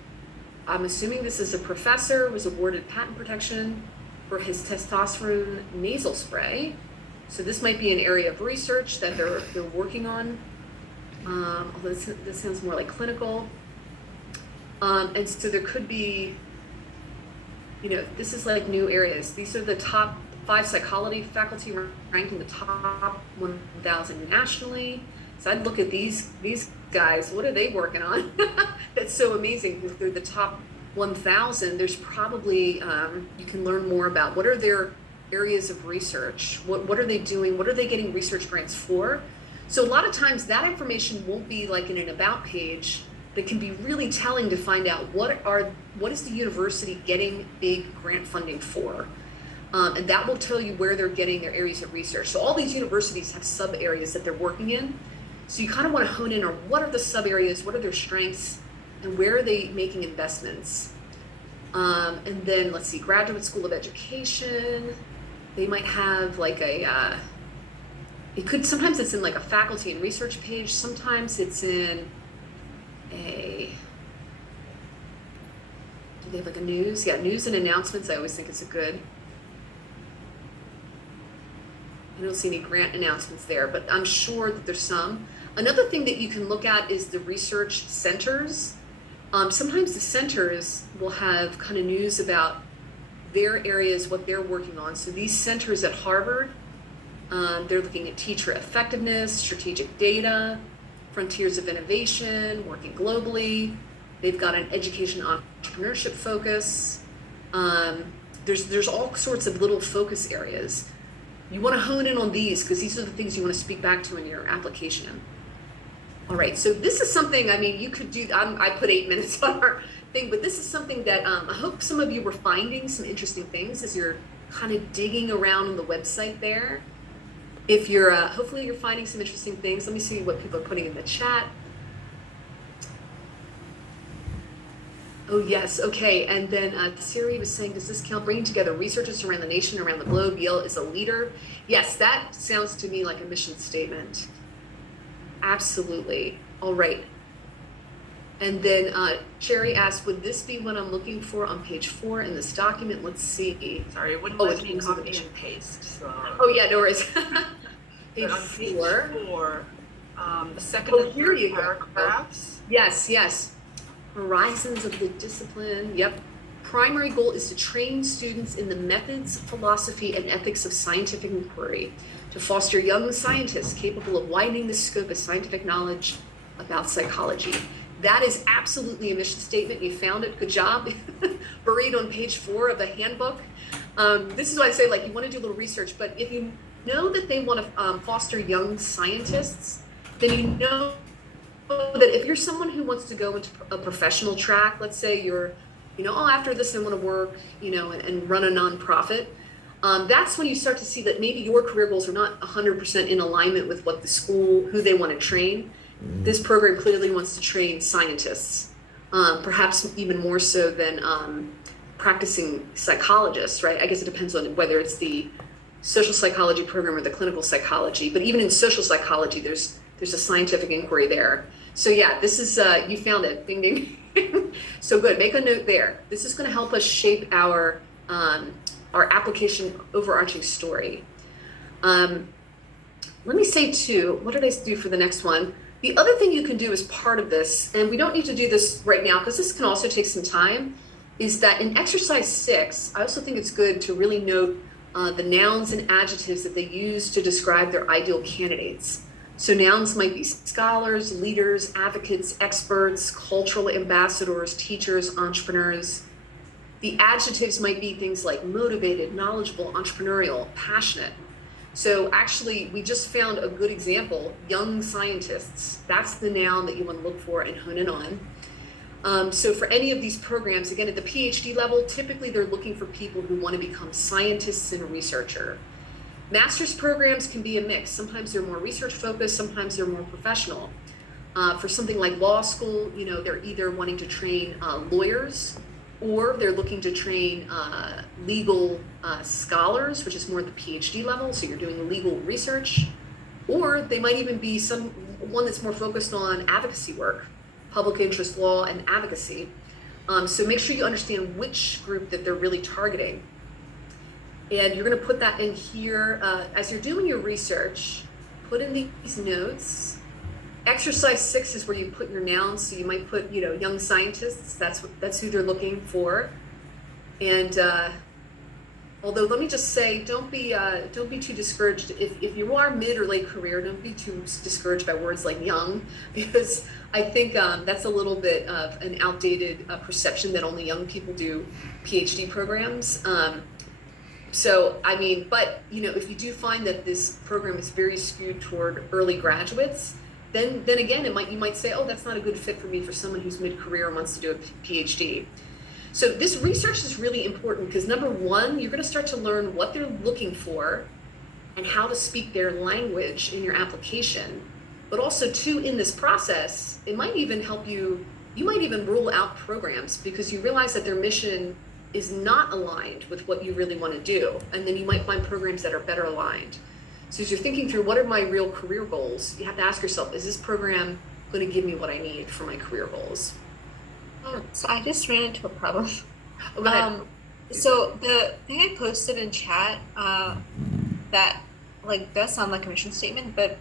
I'm assuming this is a professor, was awarded patent protection for his testosterone nasal spray. So this might be an area of research that they're working on. Although this sounds more like clinical. And so there could be, this is new areas. These are the top 5 psychology faculty ranked in the top 1,000 nationally. So I'd look at these guys. What are they working on? That's so amazing. If they're the top 1,000, there's probably, you can learn more about what are their areas of research. What are they doing? What are they getting research grants for? So a lot of times that information won't be in an about page. That can be really telling to find out what is the university getting big grant funding for. And that will tell you where they're getting their areas of research. So all these universities have sub areas that they're working in. So you kind of want to hone in on what are the sub areas, what are their strengths, and where are they making investments. And then let's see, Graduate School of Education. They might have sometimes it's in a faculty and research page. Sometimes it's in do they have a news? Yeah, news and announcements. I always think it's I don't see any grant announcements there, but I'm sure that there's some. Another thing that you can look at is the research centers. Sometimes the centers will have kind of news about their areas, what they're working on. So these centers at Harvard, they're looking at teacher effectiveness, strategic data, frontiers of innovation, working globally. They've got an education entrepreneurship focus. There's all sorts of little focus areas. You want to hone in on these because these are the things you want to speak back to in your application. All right, so this is something, you could do, I put 8 minutes on our thing, but this is something that I hope some of you were finding some interesting things as you're kind of digging around on the website there. If you're, hopefully you're finding some interesting things. Let me see what people are putting in the chat. Oh yes, okay, and then Siri was saying, does this count bringing together researchers around the nation, around the globe? Yale is a leader. Yes, that sounds to me like a mission statement. Absolutely. All right. And then Cherry asked, would this be what I'm looking for on page 4 in this document? Let's see. Sorry, it wouldn't Oh, let it's me in copy submission. and paste, so. Oh yeah, no worries. Page But on page 4. 4, the second Oh, and here third you go. paragraphs. Yes, yes. Horizons of the discipline. Yep. Primary goal is to train students in the methods, philosophy, and ethics of scientific inquiry, to foster young scientists capable of widening the scope of scientific knowledge about psychology. That is absolutely a mission statement. You found it. Good job. Buried on page 4 of the handbook. This is why I say, like, you want to do a little research, but if you know that they want to foster young scientists, then you know that if you're someone who wants to go into a professional track, let's say you're, oh, after this I want to work, and run a nonprofit, that's when you start to see that maybe your career goals are not 100% in alignment with what the school, who they want to train. This program clearly wants to train scientists, perhaps even more so than practicing psychologists, right? I guess it depends on whether it's the social psychology program or the clinical psychology, but even in social psychology, there's a scientific inquiry there. So yeah, this is, you found it, ding, ding. So good, make a note there. This is gonna help us shape our application overarching story. Let me say too, what did I do for the next one? The other thing you can do as part of this, and we don't need to do this right now because this can also take some time, is that in exercise 6, I also think it's good to really note the nouns and adjectives that they use to describe their ideal candidates. So nouns might be scholars, leaders, advocates, experts, cultural ambassadors, teachers, entrepreneurs. The adjectives might be things like motivated, knowledgeable, entrepreneurial, passionate. So actually, we just found a good example, young scientists. That's the noun that you want to look for and hone in on. So for any of these programs, again, at the PhD level, typically they're looking for people who want to become scientists and researcher. Master's programs can be a mix. Sometimes they're more research focused, sometimes they're more professional. For something like law school, they're either wanting to train lawyers, or they're looking to train legal scholars, which is more at the PhD level, so you're doing legal research, or they might even be one that's more focused on advocacy work, public interest law and advocacy. So make sure you understand which group that they're really targeting. And you're gonna put that in here. As you're doing your research, put in these notes. Exercise 6 is where you put your nouns. So you might put, young scientists. That's who they're looking for. And although let me just say, don't be too discouraged. If you are mid or late career, don't be too discouraged by words like young, because I think that's a little bit of an outdated perception that only young people do PhD programs. So, but if you do find that this program is very skewed toward early graduates, then again, you might say, oh, that's not a good fit for me for someone who's mid-career and wants to do a PhD. So this research is really important because number one, you're going to start to learn what they're looking for and how to speak their language in your application. But also two, in this process, it might even help you might even rule out programs because you realize that their mission is not aligned with what you really want to do. And then you might find programs that are better aligned. So as you're thinking through what are my real career goals, you have to ask yourself, is this program going to give me what I need for my career goals? So I just ran into a problem. Oh, go ahead. So the thing I posted in chat, that does sound like a mission statement, but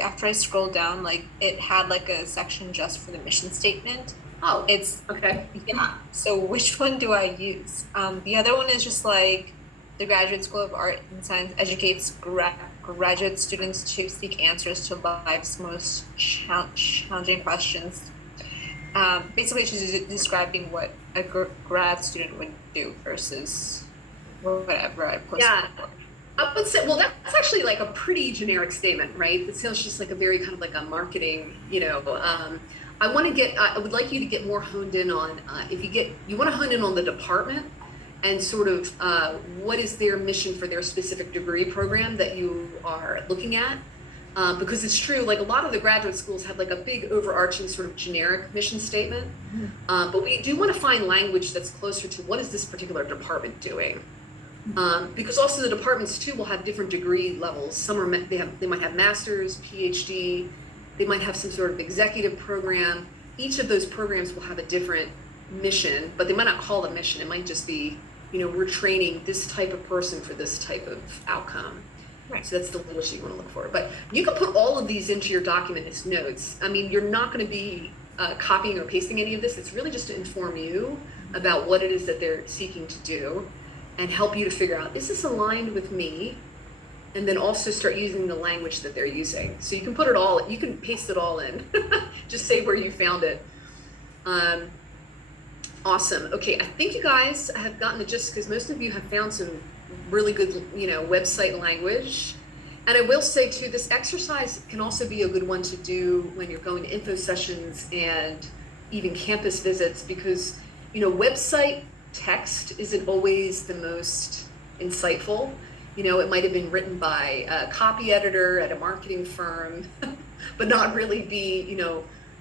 after I scrolled down, it had a section just for the mission statement. Oh, it's okay. Yeah. So which one do I use? The other one is just the Graduate School of Art and Science educates graduate students to seek answers to life's most challenging questions. Basically, she's describing what a grad student would do versus whatever I posted. Yeah. I would say, well, that's actually a pretty generic statement, right? It sounds just like a very kind of a marketing, I would like you to get more honed in on, you want to hone in on the department and sort of what is their mission for their specific degree program that you are looking at. Because it's true, a lot of the graduate schools have a big overarching sort of generic mission statement. But we do want to find language that's closer to what is this particular department doing. Because also the departments too will have different degree levels. Some they might have master's, PhD, they might have some sort of executive program. each of those programs will have a different mission, but they might not call it a mission. It might just be, we're training this type of person for this type of outcome. Right. So that's the language you want to look for. But you can put all of these into your document as notes. I mean, you're not going to be copying or pasting any of this. It's really just to inform you about what it is that they're seeking to do and help you to figure out, is this aligned with me? And then also start using the language that they're using. So you can put it all, you can paste it all in. Just say where you found it. Awesome. Okay, I think you guys have gotten the gist because most of you have found some really good, website language. And I will say too, this exercise can also be a good one to do when you're going to info sessions and even campus visits because, website text isn't always the most insightful. It might have been written by a copy editor at a marketing firm, but not really be,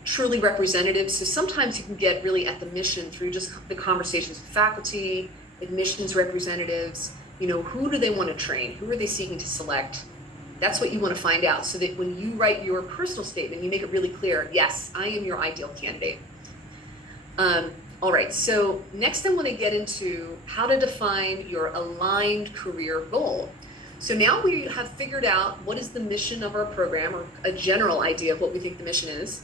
truly representative. So sometimes you can get really at the mission through just the conversations with faculty, admissions representatives, who do they want to train? Who are they seeking to select? That's what you want to find out so that when you write your personal statement, you make it really clear, yes, I am your ideal candidate. All right, so next I want to get into how to define your aligned career goal. So now we have figured out what is the mission of our program or a general idea of what we think the mission is.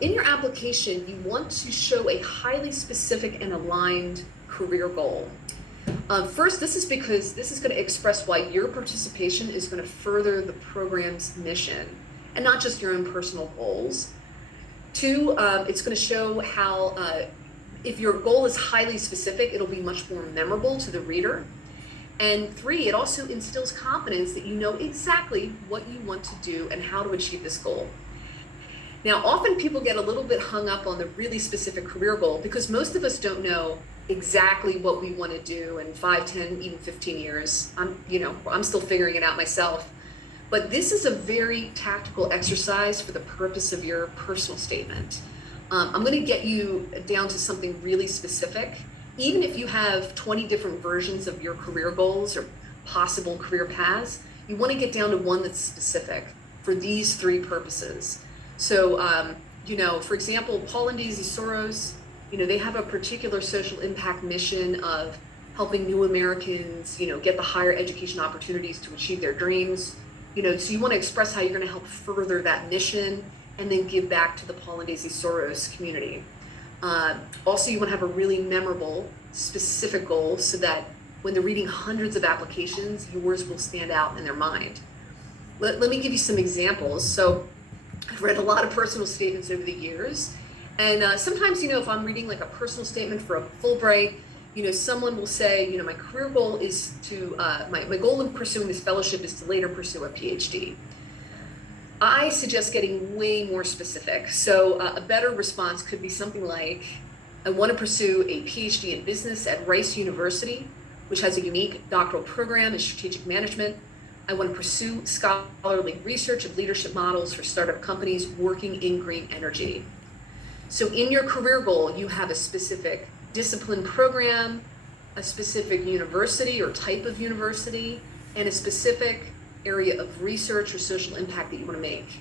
In your application, you want to show a highly specific and aligned career goal. First, this is because this is going to express why your participation is going to further the program's mission and not just your own personal goals. Two, it's going to show how if your goal is highly specific, it'll be much more memorable to the reader. And three, it also instills confidence that you know exactly what you want to do and how to achieve this goal. Now, often people get a little bit hung up on the really specific career goal because most of us don't know exactly what we want to do in 5, 10, even 15 years. I'm still figuring it out myself. But this is a very tactical exercise for the purpose of your personal statement. I'm going to get you down to something really specific. Even if you have 20 different versions of your career goals or possible career paths, you want to get down to one that's specific for these three purposes. So, for example, Paul and Daisy Soros, they have a particular social impact mission of helping new Americans, get the higher education opportunities to achieve their dreams. So you want to express how you're going to help further that mission and then give back to the Paul and Daisy Soros community. Also, you want to have a really memorable, specific goal so that when they're reading hundreds of applications, yours will stand out in their mind. Let me give you some examples. So I've read a lot of personal statements over the years. And sometimes, if I'm reading like a personal statement for a Fulbright, someone will say, my career goal is to, my goal in pursuing this fellowship is to later pursue a PhD. I suggest getting way more specific. So a better response could be something like, I want to pursue a PhD in business at Rice University, which has a unique doctoral program in strategic management. I want to pursue scholarly research of leadership models for startup companies working in green energy. So in your career goal, you have a specific discipline program, a specific university or type of university, and a specific area of research or social impact that you want to make.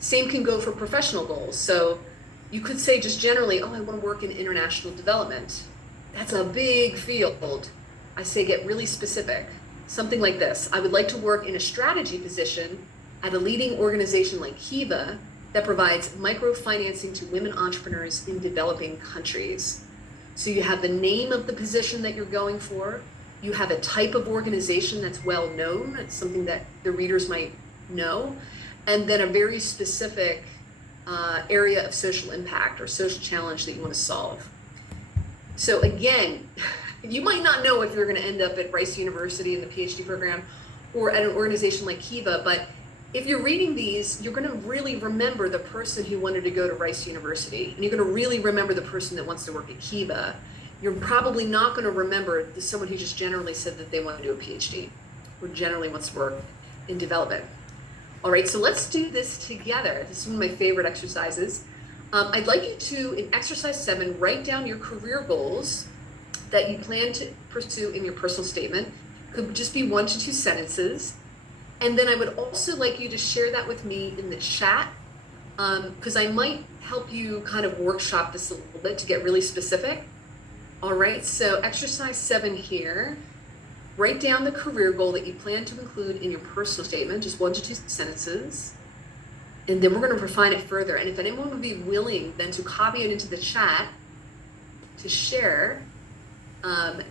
Same can go for professional goals. So you could say just generally, I want to work in international development. That's a big field. I say get really specific. Something like this. I would like to work in a strategy position at a leading organization like Kiva that provides microfinancing to women entrepreneurs in developing countries. So you have the name of the position that you're going for. You have a type of organization that's well known. It's something that the readers might know. And then a very specific area of social impact or social challenge that you want to solve. So again, you might not know if you're going to end up at Rice University in the PhD program or at an organization like Kiva, but if you're reading these, you're going to really remember the person who wanted to go to Rice University, and you're going to really remember the person that wants to work at Kiva. You're probably not going to remember someone who just generally said that they want to do a PhD or generally wants to work in development. All right, so let's do this together. This is one of my favorite exercises. I'd like you to, in exercise 7, write down your career goals that you plan to pursue in your personal statement. Could just be 1 to 2 sentences. And then I would also like you to share that with me in the chat because I might help you kind of workshop this a little bit to get really specific. All right, so exercise 7 here. Write down the career goal that you plan to include in your personal statement, just 1 to 2 sentences. And then we're going to refine it further. And if anyone would be willing then to copy it into the chat to share,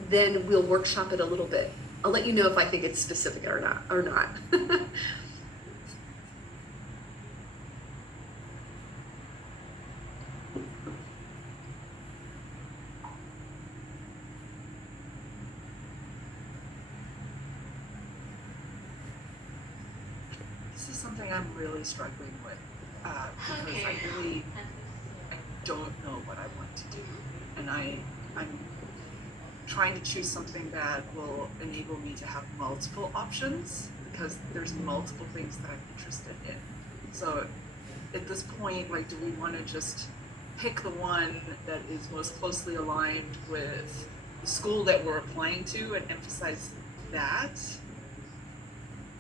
then we'll workshop it a little bit. I'll let you know if I think it's specific or not. This is something I'm really struggling with because I don't know what I want to do, and I'm trying to choose something that will enable me to have multiple options because there's multiple things that I'm interested in. So at this point, like, do we want to just pick the one that is most closely aligned with the school that we're applying to and emphasize that?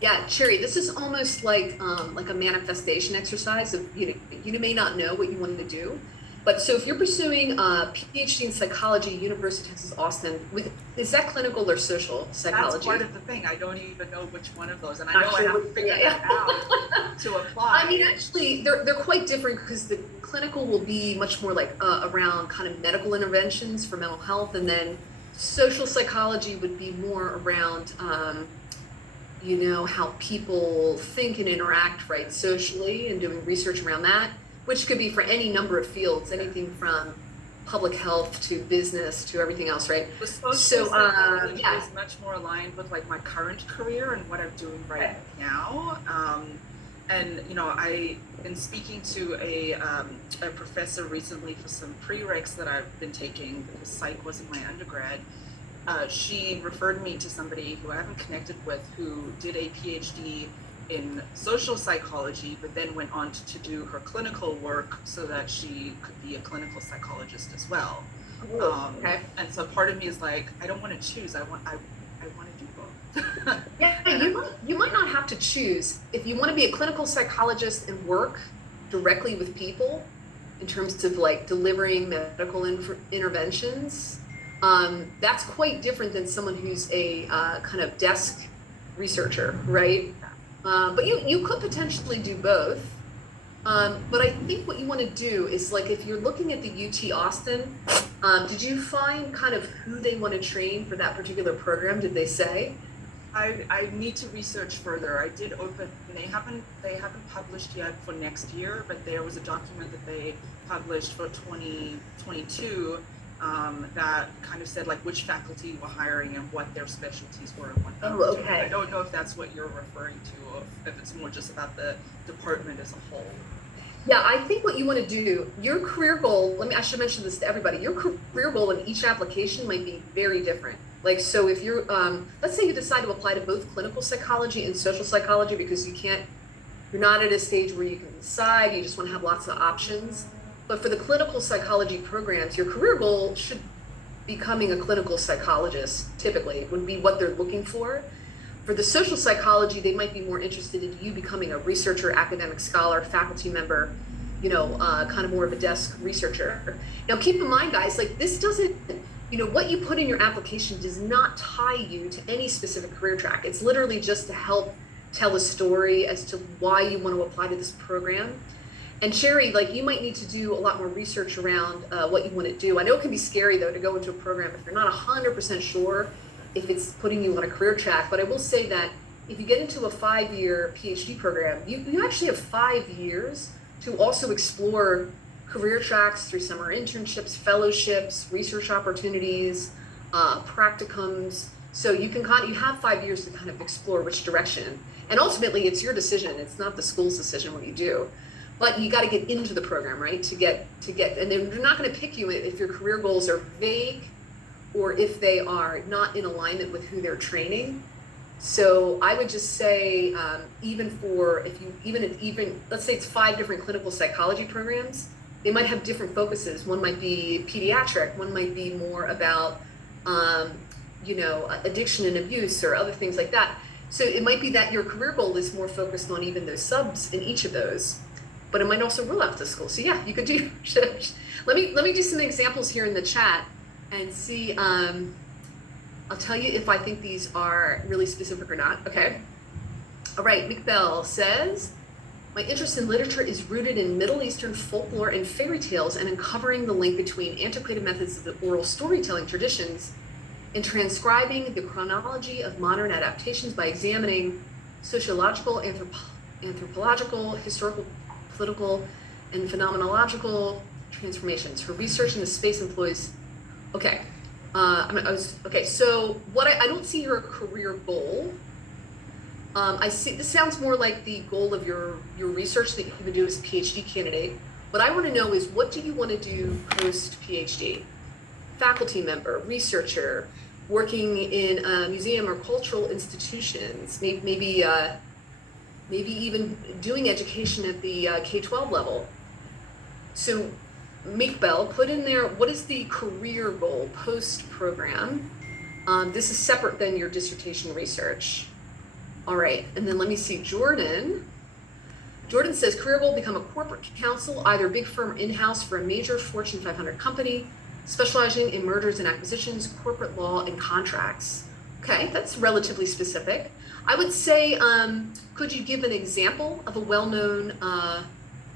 Yeah, Cherry, this is almost like a manifestation exercise of, you may not know what you want to do. But so if you're pursuing a PhD in psychology, University of Texas, Austin, is that clinical or social psychology? That's part of the thing. I don't even know which one of those, and I know I have to figure that out to apply. I mean, actually, they're quite different because the clinical will be much more like around kind of medical interventions for mental health, and then social psychology would be more around, how people think and interact, right, socially, and doing research around that, which could be for any number of fields, anything from public health to business to everything else, right? The social psychology is much more aligned with like my current career and what I'm doing right now. And I been speaking to a professor recently for some prereqs that I've been taking because psych wasn't my undergrad. She referred me to somebody who I haven't connected with who did a PhD in social psychology, but then went on to do her clinical work so that she could be a clinical psychologist as well. Okay. And so part of me is like, I don't want to choose. I want to do both. Yeah, you might not have to choose. If you want to be a clinical psychologist and work directly with people in terms of like delivering medical interventions, that's quite different than someone who's a kind of desk researcher, right? But you could potentially do both. But I think what you want to do is, like, if you're looking at the UT Austin, did you find kind of who they want to train for that particular program? Did they say? I need to research further. I did open, they haven't published yet for next year, but there was a document that they published for 2022 that kind of said like which faculty were hiring and what their specialties were and what they were doing. I don't know if that's what you're referring to, or if it's more just about the department as a whole. Yeah, I think what you want to do, your career goal, I should mention this to everybody, your career goal in each application might be very different. Like, so if you're, let's say you decide to apply to both clinical psychology and social psychology because you're not at a stage where you can decide, you just want to have lots of options. But for the clinical psychology programs, your career goal should be becoming a clinical psychologist, typically, would be what they're looking for. For the social psychology, they might be more interested in you becoming a researcher, academic scholar, faculty member, kind of more of a desk researcher. Now, keep in mind, guys, like this doesn't, what you put in your application does not tie you to any specific career track. It's literally just to help tell a story as to why you want to apply to this program. And Sherry, like you might need to do a lot more research around what you want to do. I know it can be scary though to go into a program if you're not 100% sure if it's putting you on a career track. But I will say that if you get into a 5-year PhD program, you actually have 5 years to also explore career tracks through summer internships, fellowships, research opportunities, practicums. So you have 5 years to kind of explore which direction. And ultimately, it's your decision. It's not the school's decision what you do. But you got to get into the program, right? To get, and they're not going to pick you if your career goals are vague or if they are not in alignment with who they're training. So I would just say, even let's say it's 5 different clinical psychology programs, they might have different focuses. One might be pediatric, one might be more about, addiction and abuse or other things like that. So it might be that your career goal is more focused on even those subs in each of those. but it might also roll out to school. So yeah, you could do. Let me do some examples here in the chat and see. I'll tell you if I think these are really specific or not. Okay. All right. Mikbel says, my interest in literature is rooted in Middle Eastern folklore and fairy tales, and uncovering the link between antiquated methods of the oral storytelling traditions and transcribing the chronology of modern adaptations by examining sociological, anthropological, historical, political, and phenomenological transformations. Her research in the space employs, okay. Okay, so what I don't see her career goal. I see, this sounds more like the goal of your research that you would do as a PhD candidate. What I want to know is, what do you want to do post PhD? Faculty member, researcher, working in a museum or cultural institutions, maybe even doing education at the K-12 level. So Mikbel, put in there, what is the career goal post-program? This is separate than your dissertation research. All right, and then let me see, Jordan. Jordan says, career goal, become a corporate counsel, either big firm in-house for a major Fortune 500 company, specializing in mergers and acquisitions, corporate law, and contracts. Okay, that's relatively specific. I would say, could you give an example of a well-known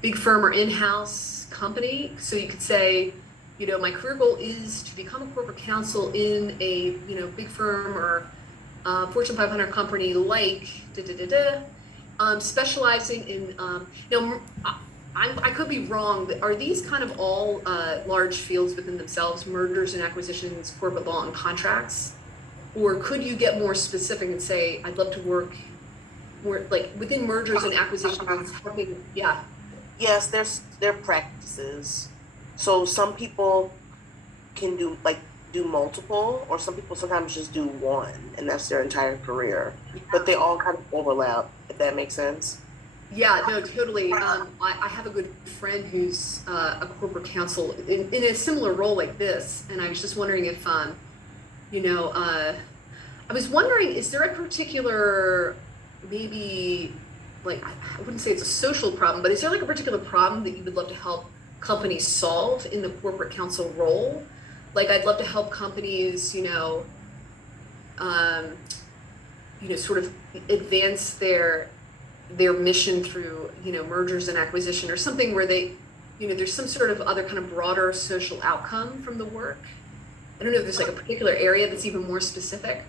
big firm or in-house company? So you could say, my career goal is to become a corporate counsel in a, big firm or Fortune 500 company like specializing in, I could be wrong, but are these kind of all large fields within themselves, mergers and acquisitions, corporate law, and contracts? Or could you get more specific and say, I'd love to work more like within mergers and acquisitions, helping, yeah. Yes, there are practices. So some people can do multiple, or some people sometimes just do one, and that's their entire career. But they all kind of overlap, if that makes sense. Yeah, no, totally. I have a good friend who's a corporate counsel in a similar role like this, and I was just wondering if, I was wondering, is there a particular, maybe, like, I wouldn't say it's a social problem, but is there like a particular problem that you would love to help companies solve in the corporate counsel role? Like, I'd love to help companies, sort of advance their mission through, mergers and acquisition, or something where they, there's some sort of other kind of broader social outcome from the work. I don't know if there's like a particular area that's even more specific.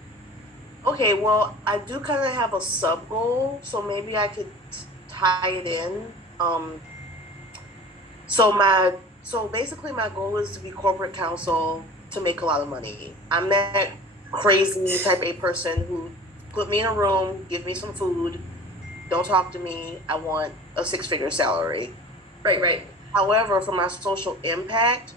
Okay, well, I do kind of have a sub goal, so maybe I could tie it in. So basically my goal is to be corporate counsel to make a lot of money. I'm that crazy type A person who put me in a room, give me some food, don't talk to me, I want a 6-figure salary. Right. However, for my social impact,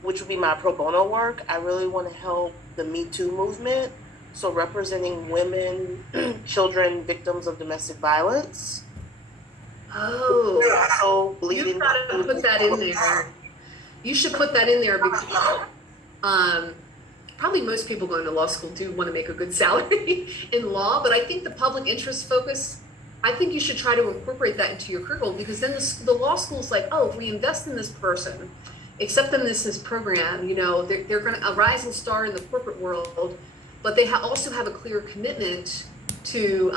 which would be my pro bono work, I really want to help the Me Too movement. So representing women, children, victims of domestic violence. Oh, so you've got to put that in there. You should put that in there because probably most people going to law school do want to make a good salary in law, but I think the public interest focus, I think you should try to incorporate that into your curriculum, because then the law school is like, oh, if we invest in this person, accept them in this program, they're going to a rising star in the corporate world, but they also have a clear commitment to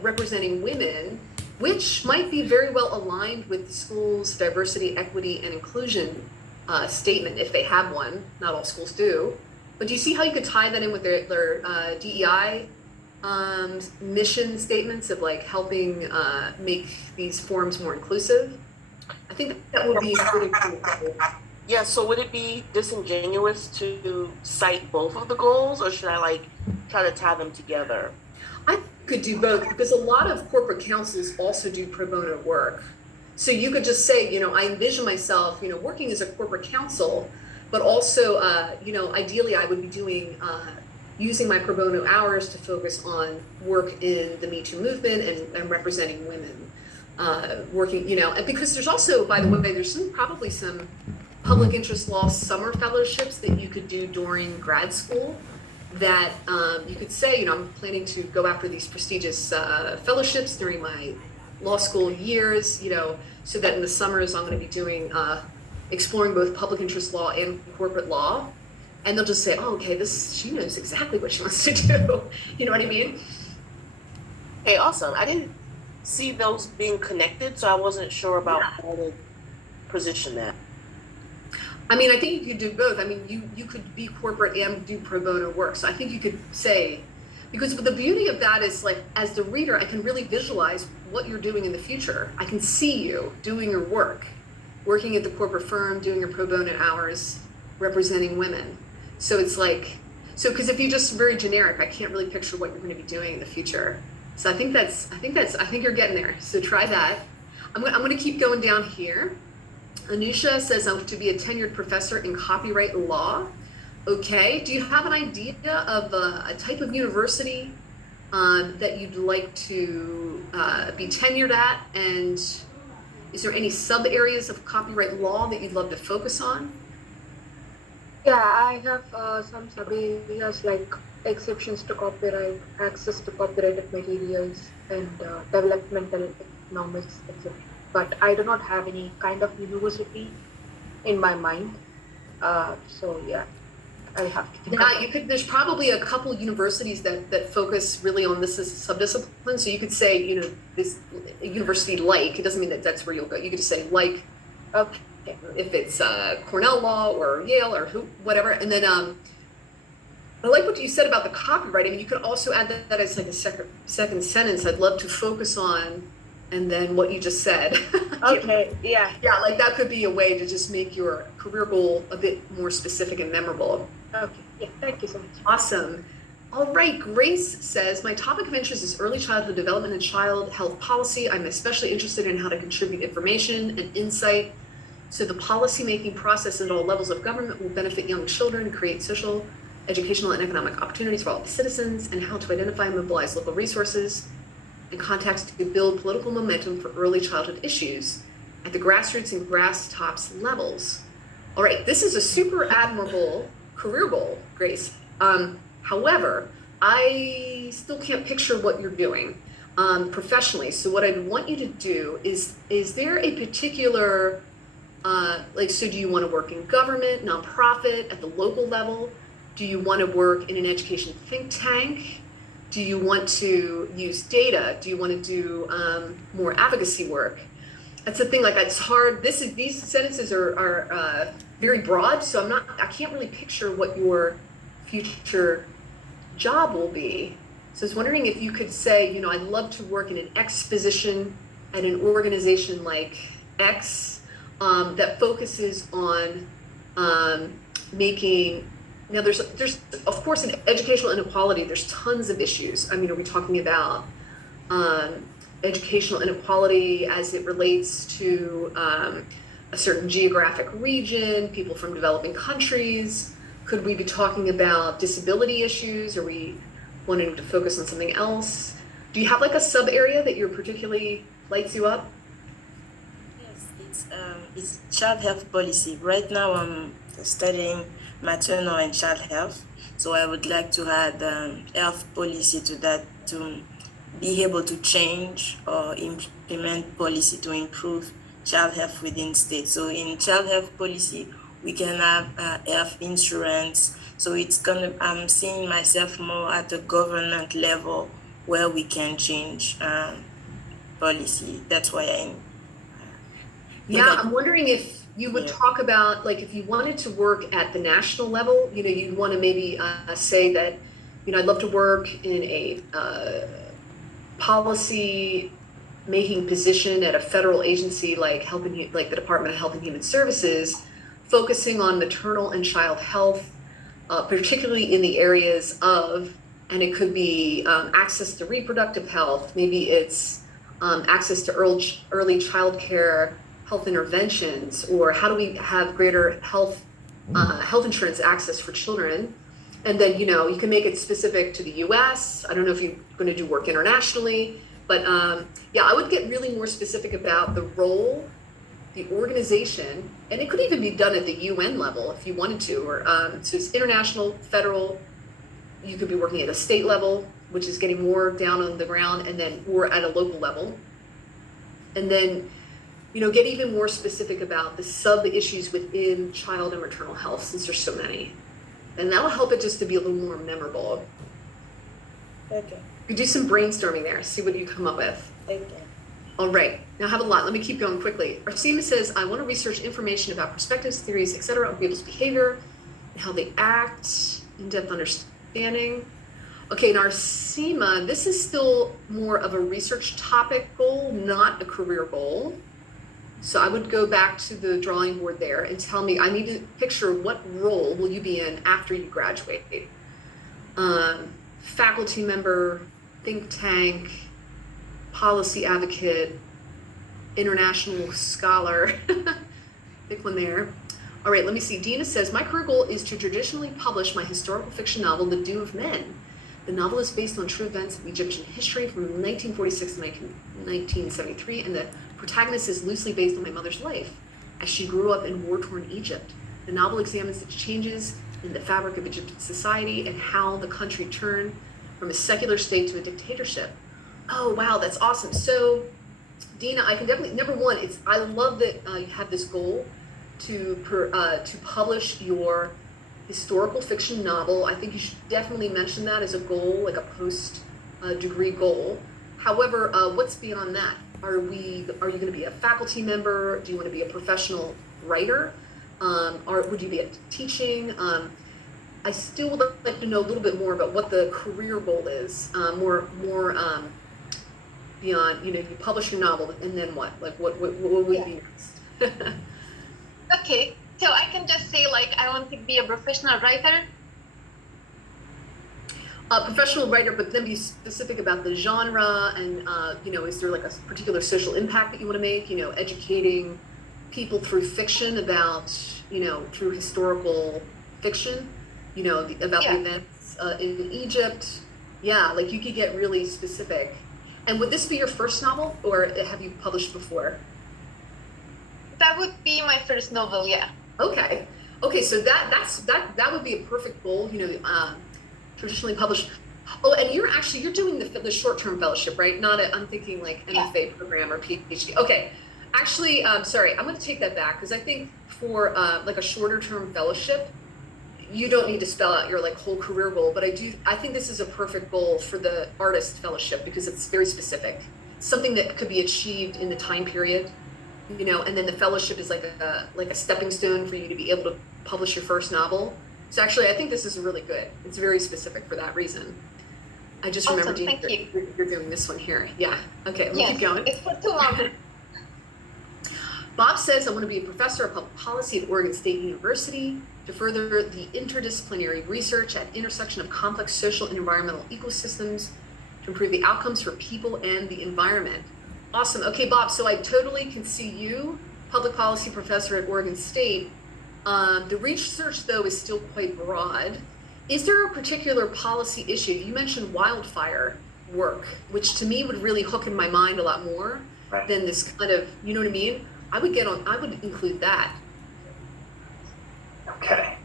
representing women, which might be very well aligned with the school's diversity, equity, and inclusion statement, if they have one. Not all schools do. But do you see how you could tie that in with their DEI mission statements of like helping make these forums more inclusive? I think that would be really cool. Yeah, so would it be disingenuous to cite both of the goals, or should I try to tie them together? I could do both, because a lot of corporate counsels also do pro bono work. So you could just say, I envision myself, working as a corporate counsel, but also, ideally I would be doing, using my pro bono hours to focus on work in the Me Too movement and representing women, working, and because there's also, by the way, there's probably some public interest law summer fellowships that you could do during grad school that you could say, I'm planning to go after these prestigious fellowships during my law school years, so that in the summers I'm going to be doing exploring both public interest law and corporate law. And they'll just say, oh, okay, she knows exactly what she wants to do. You know what I mean? Hey, awesome. I didn't see those being connected, so I wasn't sure about how to position that. I mean, I think you could do both. I mean, you could be corporate and do pro bono work. So I think you could say, because the beauty of that is, like, as the reader, I can really visualize what you're doing in the future. I can see you doing your work, working at the corporate firm, doing your pro bono hours, representing women. So it's like, because if you just very generic, I can't really picture what you're going to be doing in the future. So I think you're getting there. So try that. I'm going to keep going down here. Anusha says I'm to be a tenured professor in copyright law. Okay. Do you have an idea of a type of university that you'd like to be tenured at? And is there any sub areas of copyright law that you'd love to focus on? Yeah, I have some sub areas like exceptions to copyright, access to copyrighted materials, and developmental economics, etc. But I do not have any kind of university in my mind. So yeah, I have to think about it. There's probably a couple universities that focus really on this as a subdiscipline. So you could say, this university it doesn't mean that that's where you'll go. You could just say Okay. if it's Cornell Law or Yale or whatever. And then I like what you said about the copyright. I mean, you could also add that as like a second sentence. I'd love to focus on, and then what you just said. Okay, yeah. Yeah, like that could be a way to just make your career goal a bit more specific and memorable. Okay, yeah, thank you so much. Awesome. All right, Grace says, my topic of interest is early childhood development and child health policy. I'm especially interested in how to contribute information and insight so the policymaking process at all levels of government will benefit young children, create social, educational, and economic opportunities for all the citizens, and how to identify and mobilize local resources and contacts to build political momentum for early childhood issues at the grassroots and grass tops levels. All right, this is a super admirable career goal, Grace. However, I still can't picture what you're doing professionally. So what I'd want you to do is there a particular, so do you want to work in government, nonprofit, at the local level? Do you want to work in an education think tank? Do you want to use data? Do you want to do more advocacy work? That's the thing, like it's hard. These sentences are very broad, so I can't really picture what your future job will be. So I was wondering if you could say, I'd love to work in an X position at an organization like X that focuses on making. Now, there's of course in educational inequality, there's tons of issues. I mean, are we talking about educational inequality as it relates to a certain geographic region, people from developing countries? Could we be talking about disability issues? Are we wanting to focus on something else? Do you have like a sub area that you're particularly lights you up? Yes, it's child health policy. Right now I'm studying maternal and child health. So I would like to add health policy to that to be able to change or implement policy to improve child health within states. So in child health policy, we can have health insurance. So I'm seeing myself more at the government level where we can change policy. That's why I'm wondering if you would talk about, like, if you wanted to work at the national level, you'd want to maybe say that, I'd love to work in a policy making position at a federal agency like the Department of Health and Human Services, focusing on maternal and child health, particularly in the areas of, and it could be access to reproductive health, maybe it's access to early child care, health interventions, or how do we have greater health insurance access for children? And then, you can make it specific to the US. I don't know if you're going to do work internationally, but I would get really more specific about the role, the organization, and it could even be done at the UN level if you wanted to, or so it's international, federal. You could be working at a state level, which is getting more down on the ground, and then or at a local level. And then, get even more specific about the sub issues within child and maternal health, since there's so many. And that'll help it just to be a little more memorable. Okay. You do some brainstorming there, see what you come up with. Okay. All right, now I have a lot. Let me keep going quickly. Arsima says, I want to research information about perspectives, theories, etc. of people's behavior and how they act, in-depth understanding. Okay, and Arsima, this is still more of a research topic goal, not a career goal. So I would go back to the drawing board there and tell me, I need to picture what role will you be in after you graduate. Faculty member, think tank, policy advocate, international scholar. Pick one there. All right, let me see. Dina says, my career goal is to traditionally publish my historical fiction novel, The Dew of Men. The novel is based on true events of Egyptian history from 1946 to 1973, and the protagonist is loosely based on my mother's life as she grew up in war-torn Egypt. The novel examines the changes in the fabric of Egyptian society and how the country turned from a secular state to a dictatorship. Oh, wow, that's awesome. So, Dina, I can definitely, number one, I love that you have this goal to publish your historical fiction novel. I think you should definitely mention that as a goal, like a post-degree goal. However, what's beyond that? Are you going to be a faculty member? Do you want to be a professional writer? Or would you be teaching? I still would like to know a little bit more about what the career goal is. More beyond, you publish your novel, and then what? Like, what would be next? Okay, so I can just say, I want to be a professional writer. Professional writer, but then be specific about the genre, and is there like a particular social impact that you want to make? Educating people through fiction about, through historical fiction, about the events in Egypt. Yeah, like you could get really specific. And would this be your first novel, or have you published before? That would be my first novel, yeah. Okay, so that would be a perfect goal. Traditionally published. Oh, and you're doing the short-term fellowship, right? I'm thinking like MFA program or PhD. Okay, actually, sorry, I'm going to take that back, because I think for like a shorter-term fellowship, you don't need to spell out your whole career goal, but I think this is a perfect goal for the artist fellowship, because it's very specific, something that could be achieved in the time period, and then the fellowship is like a stepping stone for you to be able to publish your first novel. So actually, I think this is really good. It's very specific for that reason. I just Awesome, remembered you're doing this one here. Yeah. Okay, let me keep going. It's for too long. Bob says, I want to be a professor of public policy at Oregon State University to further the interdisciplinary research at intersection of complex social and environmental ecosystems to improve the outcomes for people and the environment. Awesome. Okay, Bob, so I totally can see you, public policy professor at Oregon State. The research, though, is still quite broad. Is there a particular policy issue? You mentioned wildfire work, which to me would really hook in my mind a lot more than this kind of, you know what I mean? I would include that. Okay.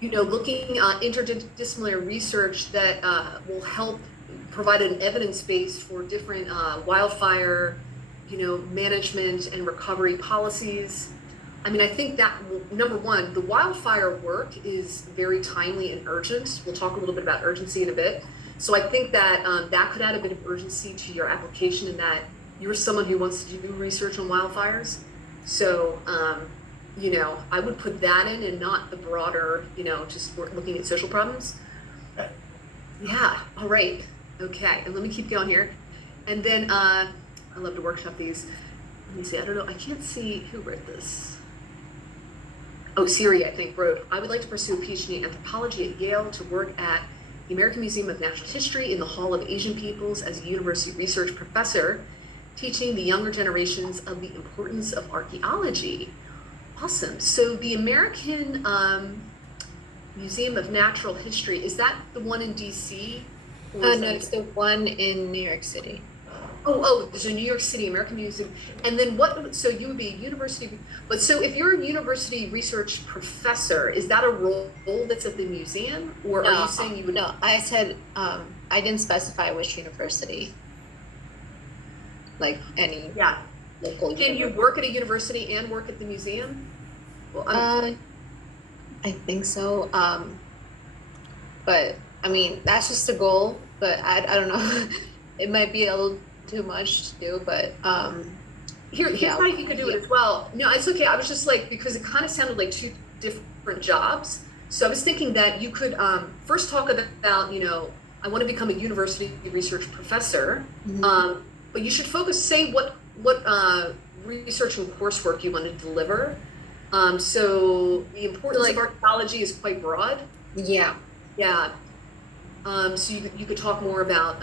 Looking interdisciplinary research that will help provide an evidence base for different wildfire, management and recovery policies. I mean, I think that, number one, the wildfire work is very timely and urgent. We'll talk a little bit about urgency in a bit. So I think that that could add a bit of urgency to your application, in that you're someone who wants to do research on wildfires. So, I would put that in and not the broader, just looking at social problems. Yeah, all right. Okay, and let me keep going here. And then I love to workshop these. Let me see, I don't know, I can't see who wrote this. Oh, Siri, I think, wrote, I would like to pursue a PhD in anthropology at Yale to work at the American Museum of Natural History in the Hall of Asian Peoples as a university research professor, teaching the younger generations of the importance of archaeology. Awesome. So the American Museum of Natural History, is that the one in DC? No, it's the one in New York City. Oh, there's a New York City American Museum. And then so you would be a university, but so if you're a university research professor, is that a role that's at the museum? Or are you saying you would? No, I said, I didn't specify which university. Like any. Yeah. local Can you university. work at a university and work at the museum? Well, I think so. But I mean, that's just a goal. But I don't know. It might be a little too much to do. But here's yeah, how you could do it as well. No, it's okay. I was just like, because it kind of sounded like two different jobs. So I was thinking that you could first talk about, I want to become a university research professor. But you should focus, say what research and coursework you want to deliver. So the importance of archaeology is quite broad. yeah. Yeah. So you could talk more about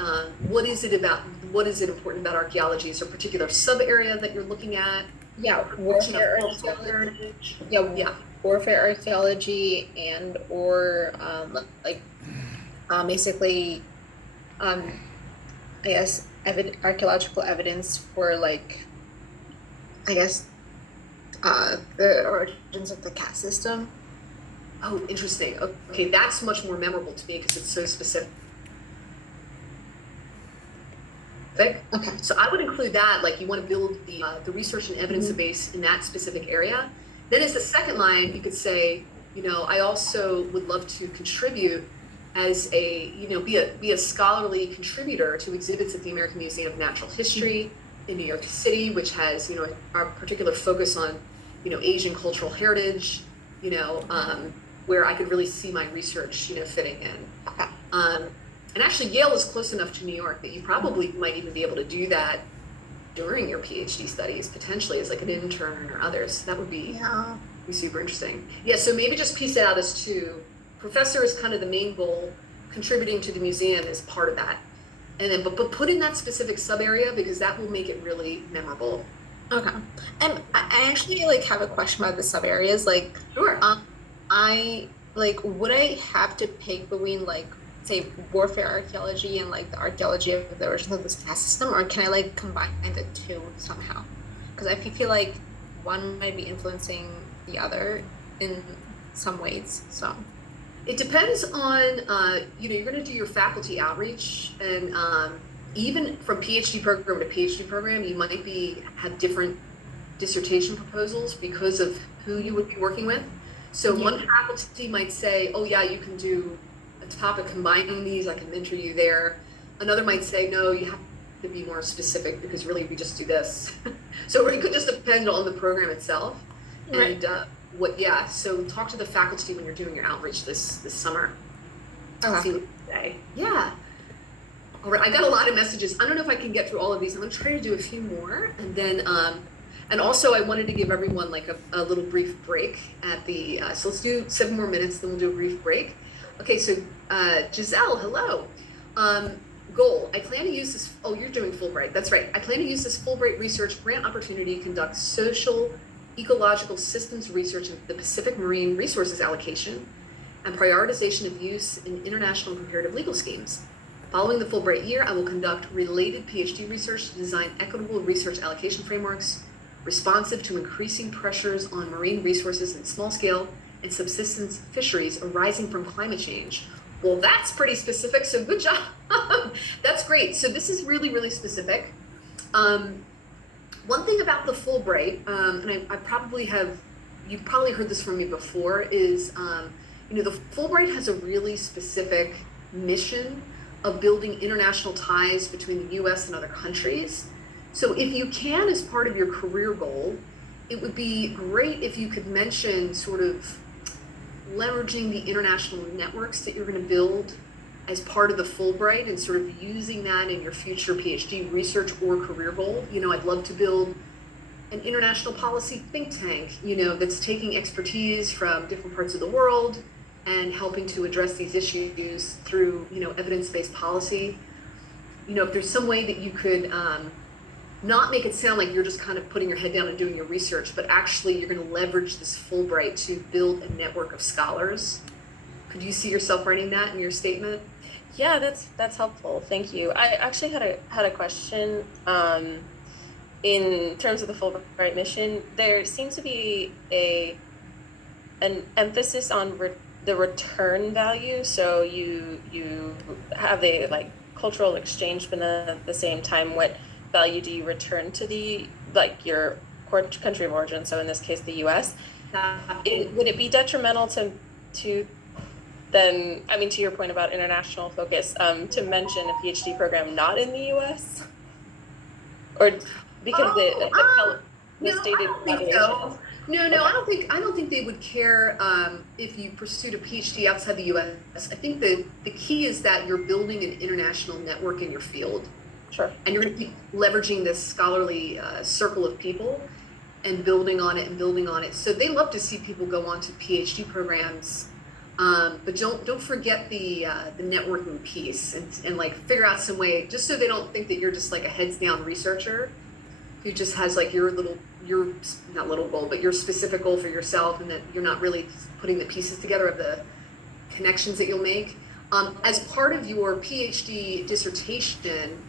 what is it important about archaeology? Is there a particular sub area that you're looking at? Yeah, warfare archaeology. Yeah, warfare archaeology and or basically, I guess archaeological evidence for the origins of the caste system. Oh, interesting. Okay, that's much more memorable to me because it's so specific. Okay. So I would include that, like you want to build the research and evidence base in that specific area. Then as the second line, you could say, I also would love to contribute as be a scholarly contributor to exhibits at the American Museum of Natural History in New York City, which has, our particular focus on, Asian cultural heritage, where I could really see my research, fitting in. And actually Yale is close enough to New York that you probably might even be able to do that during your PhD studies, potentially as like an intern or others. That would be super interesting. Yeah, so maybe just piece it out as two. Professor is kind of the main goal, contributing to the museum is part of that. And then, but put in that specific sub area because that will make it really memorable. Okay. And I actually have a question about the sub areas. Sure. Would I have to pick between say warfare archaeology and the archaeology of the origins of this caste system, or can I combine the two somehow? Because I feel like one might be influencing the other in some ways. So it depends on you're going to do your faculty outreach, and even from PhD program to PhD program, you might have different dissertation proposals because of who you would be working with. So one faculty might say, oh yeah, you can do a topic combining these, I can mentor you there. Another might say, no, you have to be more specific because really we just do this. So it could just depend on the program itself. Right. And so talk to the faculty when you're doing your outreach this summer. See what they say. Yeah. All right, I got a lot of messages. I don't know if I can get through all of these. I'm gonna try to do a few more, and then and also I wanted to give everyone a little brief break at the so let's do 7 more minutes, then we'll do a brief break. Okay, so Giselle, hello. Goal, I plan to use this, you're doing Fulbright, that's right. I plan to use this Fulbright research grant opportunity to conduct social ecological systems research in the Pacific Marine Resources Allocation and prioritization of use in international comparative legal schemes. Following the Fulbright year, I will conduct related PhD research to design equitable research allocation frameworks responsive to increasing pressures on marine resources in small-scale and subsistence fisheries arising from climate change. Well, that's pretty specific, so good job. That's great. So this is really, really specific. One thing about the Fulbright, and you've probably heard this from me before, is the Fulbright has a really specific mission of building international ties between the US and other countries. So if you can, as part of your career goal, it would be great if you could mention sort of leveraging the international networks that you're going to build as part of the Fulbright and sort of using that in your future PhD research or career goal. I'd love to build an international policy think tank, that's taking expertise from different parts of the world and helping to address these issues through, evidence-based policy. If there's some way that you could not make it sound like you're just kind of putting your head down and doing your research, but actually you're going to leverage this Fulbright to build a network of scholars. Could you see yourself writing that in your statement? Yeah, that's helpful. Thank you. I actually had a question. In terms of the Fulbright mission, there seems to be an emphasis on the return value. So you have a cultural exchange, but at the same time, what value do you return to the like your country of origin, so in this case the US, would it be detrimental to then, I mean, to your point about international focus, to mention a PhD program not in the US? Or because the stated population? No, I don't think they would care if you pursued a PhD outside the US. I think the key is that you're building an international network in your field. Sure. And you're going to be leveraging this scholarly circle of people and building on it. So they love to see people go on to PhD programs, but don't forget the networking piece and like figure out some way, just so they don't think that you're just like a heads down researcher who just has like your not little goal, but your specific goal for yourself, and that you're not really putting the pieces together of the connections that you'll make. As part of your PhD dissertation,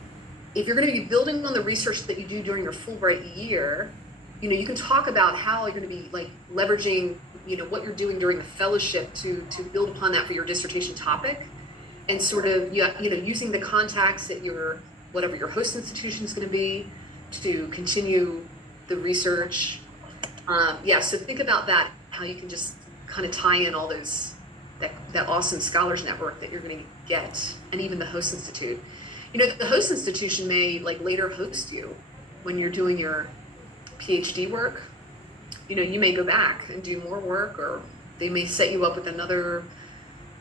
if you're going to be building on the research that you do during your Fulbright year, you can talk about how you're going to be like leveraging, what you're doing during the fellowship to build upon that for your dissertation topic, and sort of, using the contacts at whatever your host institution is going to be to continue the research. So think about that, how you can just kind of tie in all those, that awesome scholars network that you're going to get, and even the host institute. The host institution may like later host you when you're doing your PhD work. You may go back and do more work, or they may set you up with another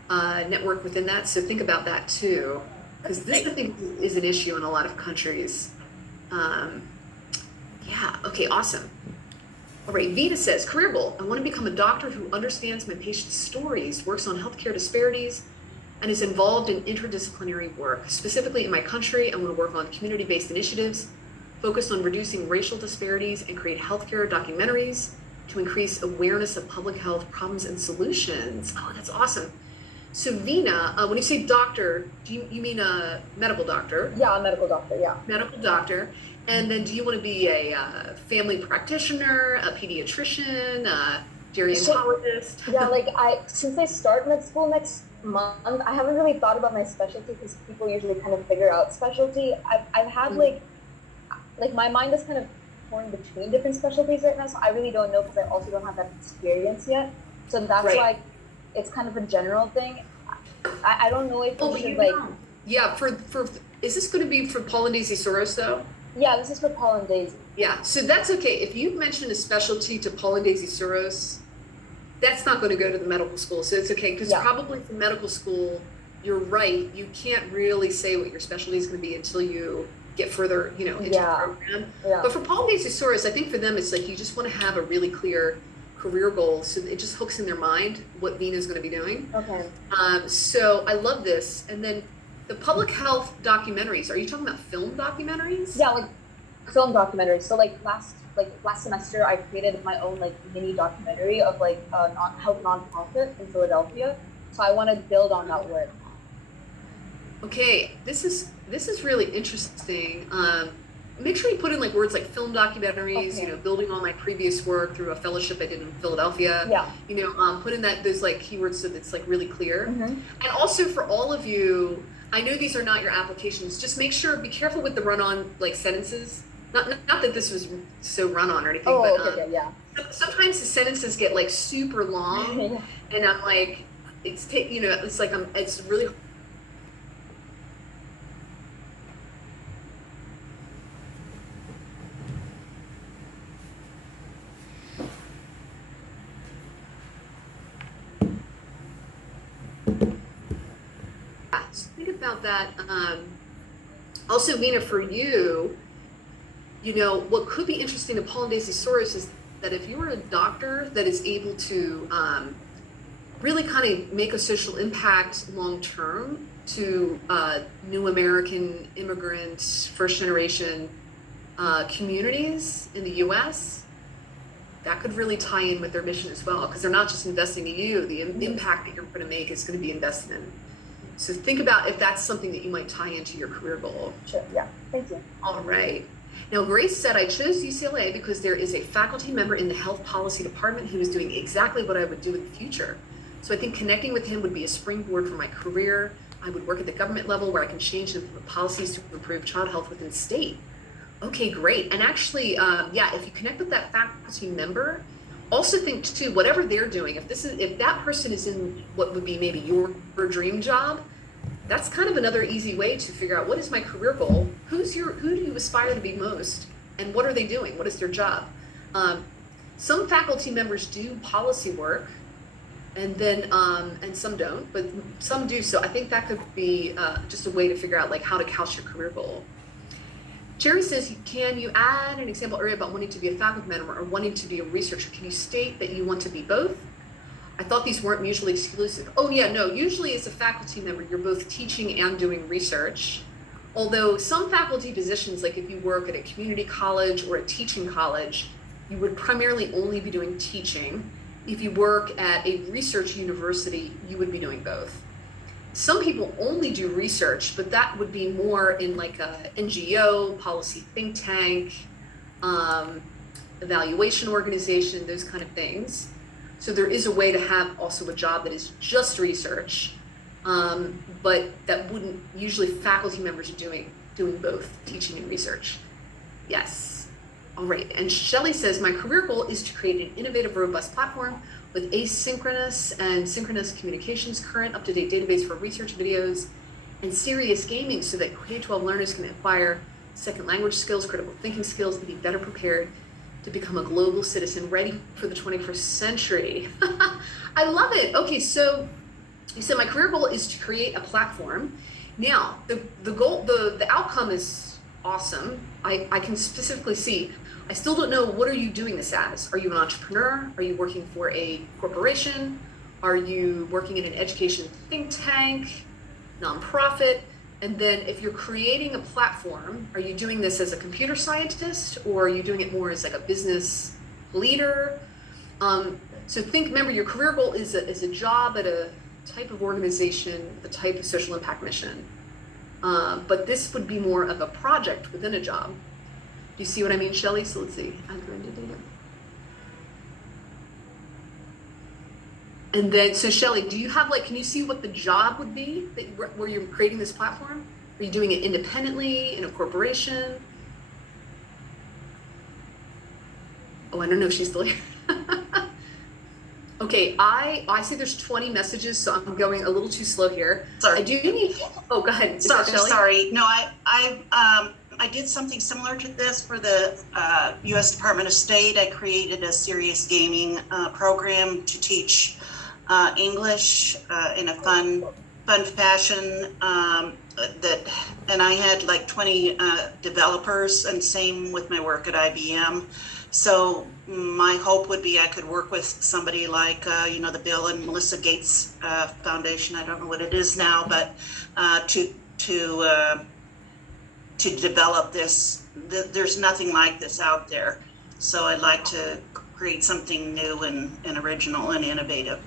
network within that. So think about that too, because this I think is an issue in a lot of countries. Okay, awesome. All right, Vita says, career goal: I want to become a doctor who understands my patients' stories, works on healthcare disparities, and is involved in interdisciplinary work. Specifically in my country, I want to work on community-based initiatives focused on reducing racial disparities and create healthcare documentaries to increase awareness of public health problems and solutions. Oh, that's awesome. So Vina, when you say doctor, do you mean a medical doctor? Yeah, a medical doctor, yeah. Medical doctor. And then do you want to be a family practitioner, a pediatrician, a gerontologist? Since I start med school next month, I haven't really thought about my specialty, because people usually kind of figure out specialty. I've had like my mind is kind of torn between different specialties right now, so I really don't know, because I also don't have that experience yet. So that's why it's kind of a general thing. I don't know if we should for is this going to be for Paul and Daisy Soros though? Yeah, this is for Paul and Daisy. Yeah, so that's okay. If you mention a specialty to Paul and Daisy Soros, that's not going to go to the medical school. So it's okay, because probably for medical school, you're right. You can't really say what your specialty is going to be until you get further, into the program. Yeah. But for Paul and Daisy Soros, I think for them, it's like you just want to have a really clear career goal, so it just hooks in their mind what Vina is going to be doing. Okay. So I love this. And then the public health documentaries. Are you talking about film documentaries? Yeah, like film documentaries. So last semester, I created my own mini documentary of a health nonprofit in Philadelphia. So I want to build on that work. Okay, this is really interesting. Make sure you put in words like film documentaries. Okay. Building on my previous work through a fellowship I did in Philadelphia. Yeah. Put in those keywords so that it's really clear. Mm-hmm. And also for all of you, I know these are not your applications. Just be careful with the run-on sentences. Not that this was so run-on or anything, but sometimes the sentences get super long, and I'm it's really. So think about that. Also, Vina, for you, what could be interesting to Paul and Daisy Soros is that if you were a doctor that is able to really kind of make a social impact long term to new American immigrant, first generation communities in the US, that could really tie in with their mission as well, because they're not just investing in you, the impact that you're going to make is going to be invested in. So think about if that's something that you might tie into your career goal. Sure, yeah, thank you. All right. Now, Grace said, I chose UCLA because there is a faculty member in the health policy department who is doing exactly what I would do in the future. So I think connecting with him would be a springboard for my career. I would work at the government level where I can change the policies to improve child health within the state. Okay, great. And actually, yeah, if you connect with that faculty member, also think too, whatever they're doing, if that person is in what would be maybe your dream job, that's kind of another easy way to figure out what is my career goal, who do you aspire to be most, and what are they doing? What is their job? Some faculty members do policy work, and then and some don't, but some do. So I think that could be just a way to figure out like how to couch your career goal. Jerry says, can you add an example area about wanting to be a faculty member or wanting to be a researcher? Can you state that you want to be both? I thought these weren't mutually exclusive. Oh yeah, no, usually as a faculty member, you're both teaching and doing research. Although some faculty positions, like if you work at a community college or a teaching college, you would primarily only be doing teaching. If you work at a research university, you would be doing both. Some people only do research, but that would be more in like a NGO, policy think tank, evaluation organization, those kind of things. So there is a way to have also a job that is just research, but that wouldn't, usually faculty members are doing both teaching and research. Yes. All right. And Shelley says, my career goal is to create an innovative, robust platform with asynchronous and synchronous communications, current up-to-date database for research videos, and serious gaming so that K-12 learners can acquire second language skills, critical thinking skills, and be better prepared to become a global citizen ready for the 21st century. I love it. Okay, so you said my career goal is to create a platform. Now, the goal, the outcome is awesome. I can specifically see. I still don't know, what are you doing this as? Are you an entrepreneur? Are you working for a corporation? Are you working in an education think tank, nonprofit? And then if you're creating a platform, are you doing this as a computer scientist, or are you doing it more as like a business leader? So remember, your career goal is a job at a type of organization, the type of social impact mission. But this would be more of a project within a job. Do you see what I mean, Shelley? So let's see. And then, so Shelley, do you have can you see what the job would be where you're creating this platform? Are you doing it independently in a corporation? Oh, I don't know if she's still here. Okay, I see there's 20 messages, so I'm going a little too slow here. Sorry. I do need, oh, go ahead. Is that Shelley? Sorry. No, I did something similar to this for the U.S. Department of State. I created a serious gaming program to teach English in a fun fashion. And I had like 20 developers, and same with my work at IBM. So my hope would be I could work with somebody like the Bill and Melinda Gates Foundation. I don't know what it is now, but to develop this. There's nothing like this out there. So I'd like to create something new and original and innovative.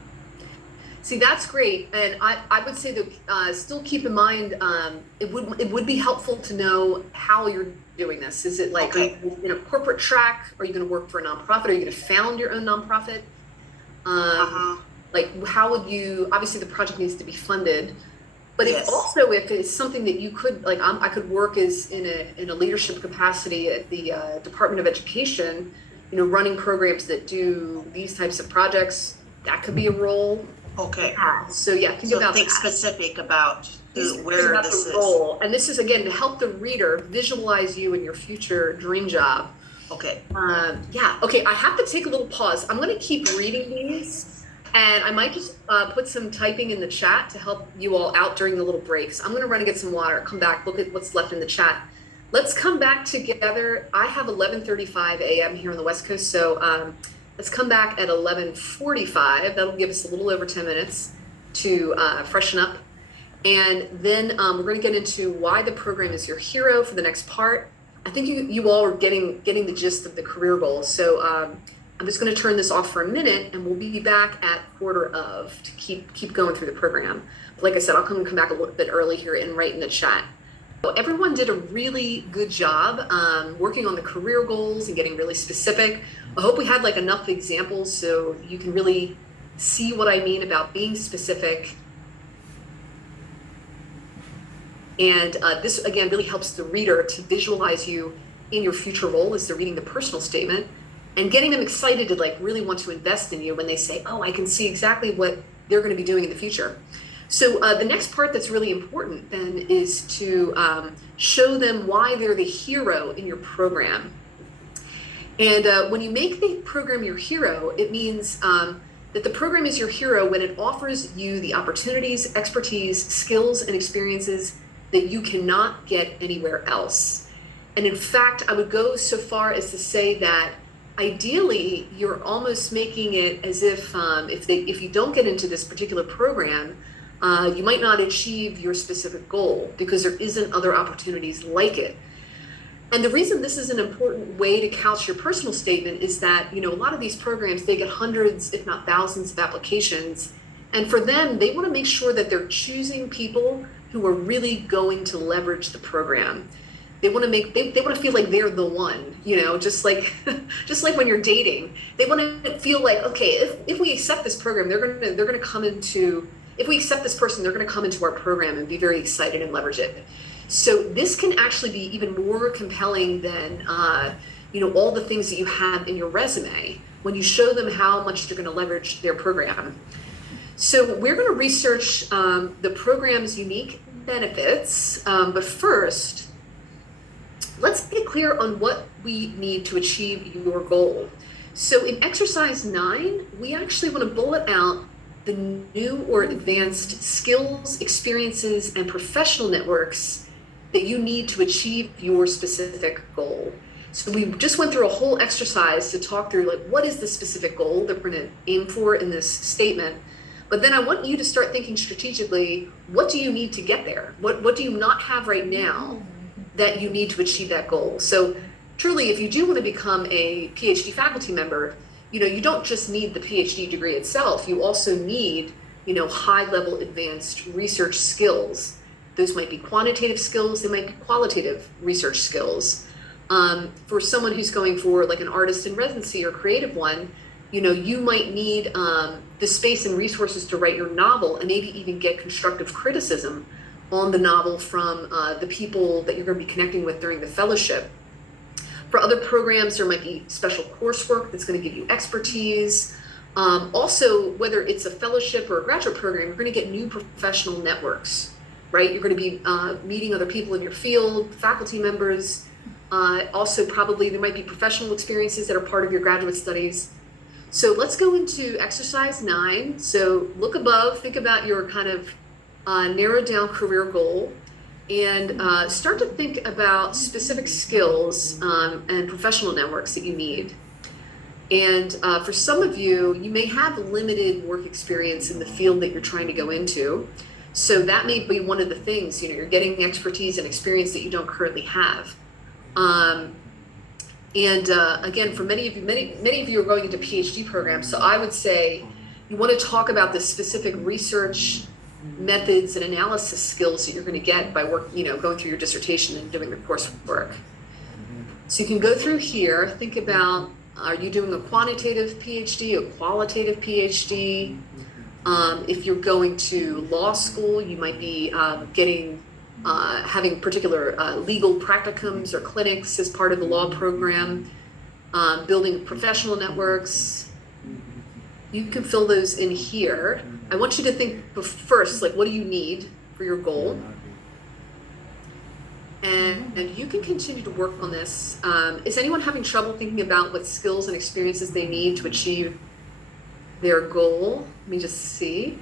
See, that's great. And I would say that still keep in mind, it would be helpful to know how you're doing this. Is it like in a corporate track? Are you going to work for a nonprofit? Are you going to found your own nonprofit? Like, how would you, obviously the project needs to be funded, but Yes. if it's something that you could, like, I could work as in a leadership capacity at the Department of Education, running programs that do these types of projects, that could be a role. Okay. So yeah, think about think that. specific about Think where about this the is. role. And this is, again, to help the reader visualize you in your future dream job. Okay. Yeah, okay, I have to take a little pause. I'm gonna keep reading these, and I might just put some typing in the chat to help you all out during the little breaks. I'm gonna run and get some water, come back, look at what's left in the chat. Let's come back together. I have 11:35 a.m. here on the West Coast, so let's come back at 11:45. That'll give us a little over 10 minutes to freshen up. And then we're gonna get into why the program is your hero for the next part. I think you all are getting the gist of the career goals. So I'm just going to turn this off for a minute, and we'll be back at 1:15 to keep going through the program. But like I said, I'll come back a little bit early here and write in the chat. So everyone did a really good job working on the career goals and getting really specific. I hope we had enough examples so you can really see what I mean about being specific. And this, again, really helps the reader to visualize you in your future role is they're reading the personal statement and getting them excited to like really want to invest in you when they say, oh, I can see exactly what they're going to be doing in the future. So the next part that's really important then is to show them why they're the hero in your program. And when you make the program your hero, it means that the program is your hero when it offers you the opportunities, expertise, skills, and experiences that you cannot get anywhere else. And in fact, I would go so far as to say that ideally, you're almost making it as if you don't get into this particular program, you might not achieve your specific goal because there isn't other opportunities like it. And the reason this is an important way to couch your personal statement is that, a lot of these programs, they get hundreds, if not thousands of applications. And for them, they want to make sure that they're choosing people who are really going to leverage the program. They want to feel like they're the one, just like when you're dating. They want to feel like, okay, if we accept this program, they're going to come into, if we accept this person, they're going to come into our program and be very excited and leverage it. So this can actually be even more compelling than, all the things that you have in your resume when you show them how much they're going to leverage their program. So we're going to research the program's unique benefits, but first, let's get clear on what we need to achieve your goal. So in exercise 9, we actually want to bullet out the new or advanced skills, experiences, and professional networks that you need to achieve your specific goal. So we just went through a whole exercise to talk through what is the specific goal that we're going to aim for in this statement. But then I want you to start thinking strategically, what do you need to get there? What do you not have right now that you need to achieve that goal? So truly, if you do want to become a PhD faculty member, you don't just need the PhD degree itself. You also need, high-level advanced research skills. Those might be quantitative skills, they might be qualitative research skills. For someone who's going for like an artist in residency or creative one, you might need the space and resources to write your novel and maybe even get constructive criticism on the novel from the people that you're going to be connecting with during the fellowship. For other programs, there might be special coursework that's going to give you expertise. Also, whether it's a fellowship or a graduate program, you're going to get new professional networks, right? You're going to be meeting other people in your field, faculty members. Also, probably there might be professional experiences that are part of your graduate studies. So let's go into exercise 9. So look above, think about your kind of narrowed down career goal, and start to think about specific skills and professional networks that you need. And for some of you, you may have limited work experience in the field that you're trying to go into. So that may be one of the things, you're getting expertise and experience that you don't currently have. Again, for many of you are going into PhD programs. So I would say you want to talk about the specific research methods and analysis skills that you're going to get by going through your dissertation and doing the coursework. So you can go through here, think about, are you doing a quantitative PhD, a qualitative PhD? If you're going to law school, you might be having particular legal practicums or clinics as part of the law program, building professional networks. You can fill those in here. I want you to think first, what do you need for your goal? And you can continue to work on this. Is anyone having trouble thinking about what skills and experiences they need to achieve their goal? Let me just see.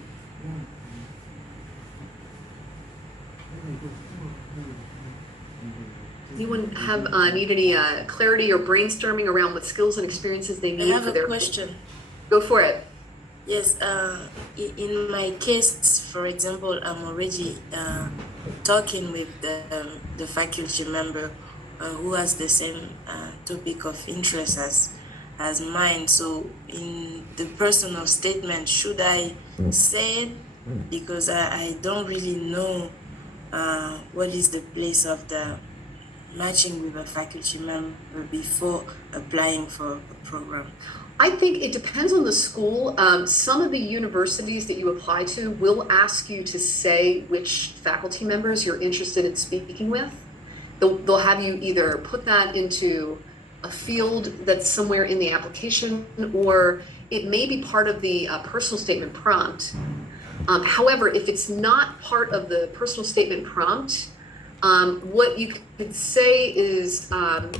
Anyone need any clarity or brainstorming around what skills and experiences they need for their I have a question. Go for it. Yes, in my case, for example, I'm already talking with the faculty member who has the same topic of interest as mine. So in the personal statement, should I say it? Because I don't really know what is the place of the matching with a faculty member before applying for a program. I think it depends on the school. Some of the universities that you apply to will ask you to say which faculty members you're interested in speaking with. they'll have you either put that into a field that's somewhere in the application, or it may be part of the personal statement prompt. However, if it's not part of the personal statement prompt, what you could say is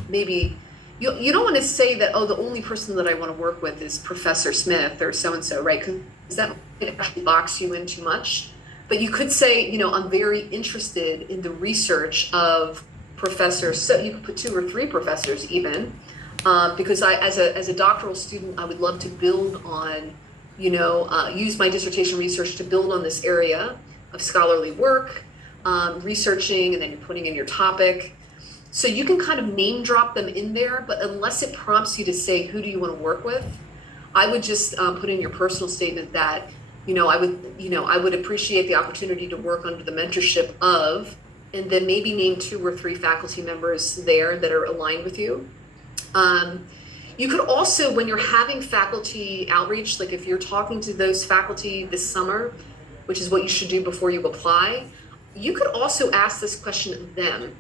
maybe you don't want to say that, oh, the only person that I want to work with is Professor Smith or so-and-so, right? Because that might actually box you in too much. But you could say, you know, I'm very interested in the research of Professor, so you could put 2 or 3 professors even, because as a doctoral student, I would love to build on, you know, use my dissertation research to build on this area of scholarly work, researching, and then you're putting in your topic. So you can kind of name drop them in there, but unless it prompts you to say, who do you want to work with? I would just put in your personal statement that, I would appreciate the opportunity to work under the mentorship of, and then maybe name 2 or 3 faculty members there that are aligned with you. You could also, when you're having faculty outreach, like if you're talking to those faculty this summer, which is what you should do before you apply, you could also ask this question of them.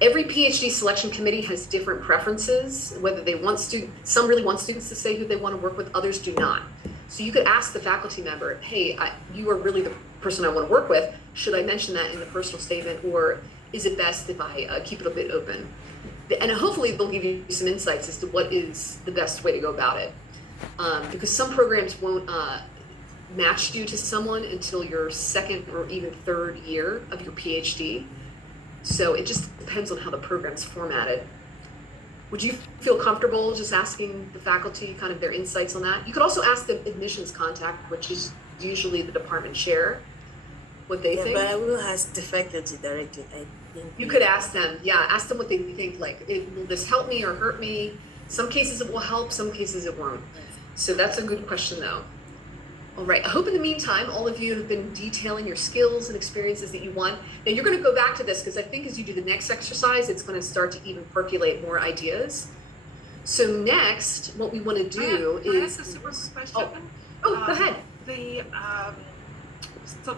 Every PhD selection committee has different preferences, whether they want some really want students to say who they want to work with, others do not. So you could ask the faculty member, hey, you are really the person I want to work with. Should I mention that in the personal statement, or is it best if I keep it a bit open? And hopefully they'll give you some insights as to what is the best way to go about it. Because some programs won't match you to someone until your 2nd or even 3rd year of your PhD. So it just depends on how the program's formatted. Would you feel comfortable just asking the faculty kind of their insights on that? You could also ask the admissions contact, which is usually the department chair, what they think. But I will ask the faculty directly. I think you could ask them, ask them what they think, like, will this help me or hurt me? Some cases it will help, some cases it won't. So that's a good question though. All right, I hope in the meantime, all of you have been detailing your skills and experiences that you want. Now you're gonna go back to this because I think as you do the next exercise, it's gonna start to even percolate more ideas. So next, what we wanna do Can I is- ask a super question? go ahead. So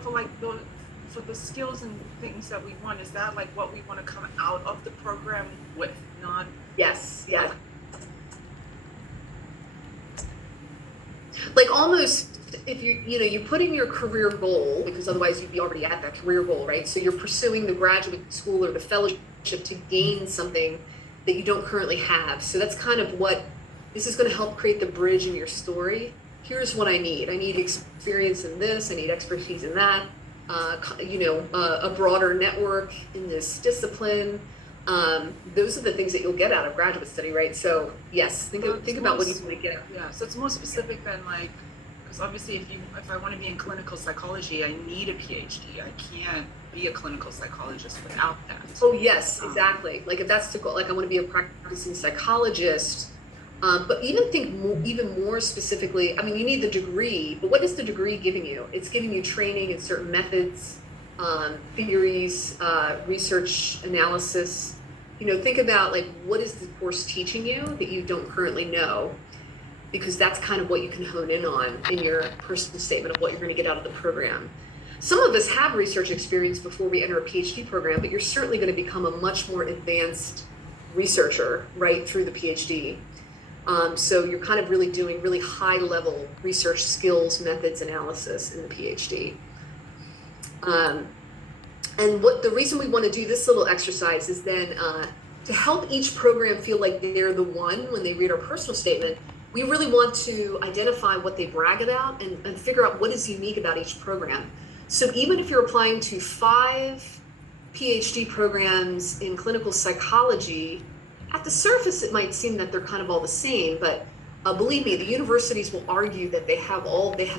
for the skills and things that we want, is that like what we want to come out of the program with, not? Yes, yeah. Like almost, if you put in your career goal, because otherwise you'd be already at that career goal, right? So you're pursuing the graduate school or the fellowship to gain something that you don't currently have. So that's kind of what, this is going to help create the bridge in your story. Here's what I need. I need experience in this. I need expertise in that. A broader network in this discipline. Those are the things that you'll get out of graduate study, right? So yes, think about what you want to get out. Yeah, so it's more specific than like, because obviously if I want to be in clinical psychology, I need a PhD. I can't be a clinical psychologist without that. Oh yes, exactly. Like if that's the goal, like I want to be a practicing psychologist. But even more specifically, I mean, you need the degree, but what is the degree giving you? It's giving you training in certain methods, theories, research analysis. Think about like, what is the course teaching you that you don't currently know? Because that's kind of what you can hone in on in your personal statement of what you're going to get out of the program. Some of us have research experience before we enter a PhD program, but you're certainly going to become a much more advanced researcher right through the PhD. So you're kind of really doing really high level research skills, methods, analysis in the PhD. And the reason we want to do this little exercise is then to help each program feel like they're the one when they read our personal statement. We really want to identify what they brag about and figure out what is unique about each program. So even if you're applying to 5 PhD programs in clinical psychology, at the surface, it might seem that they're kind of all the same, but believe me, the universities will argue that they have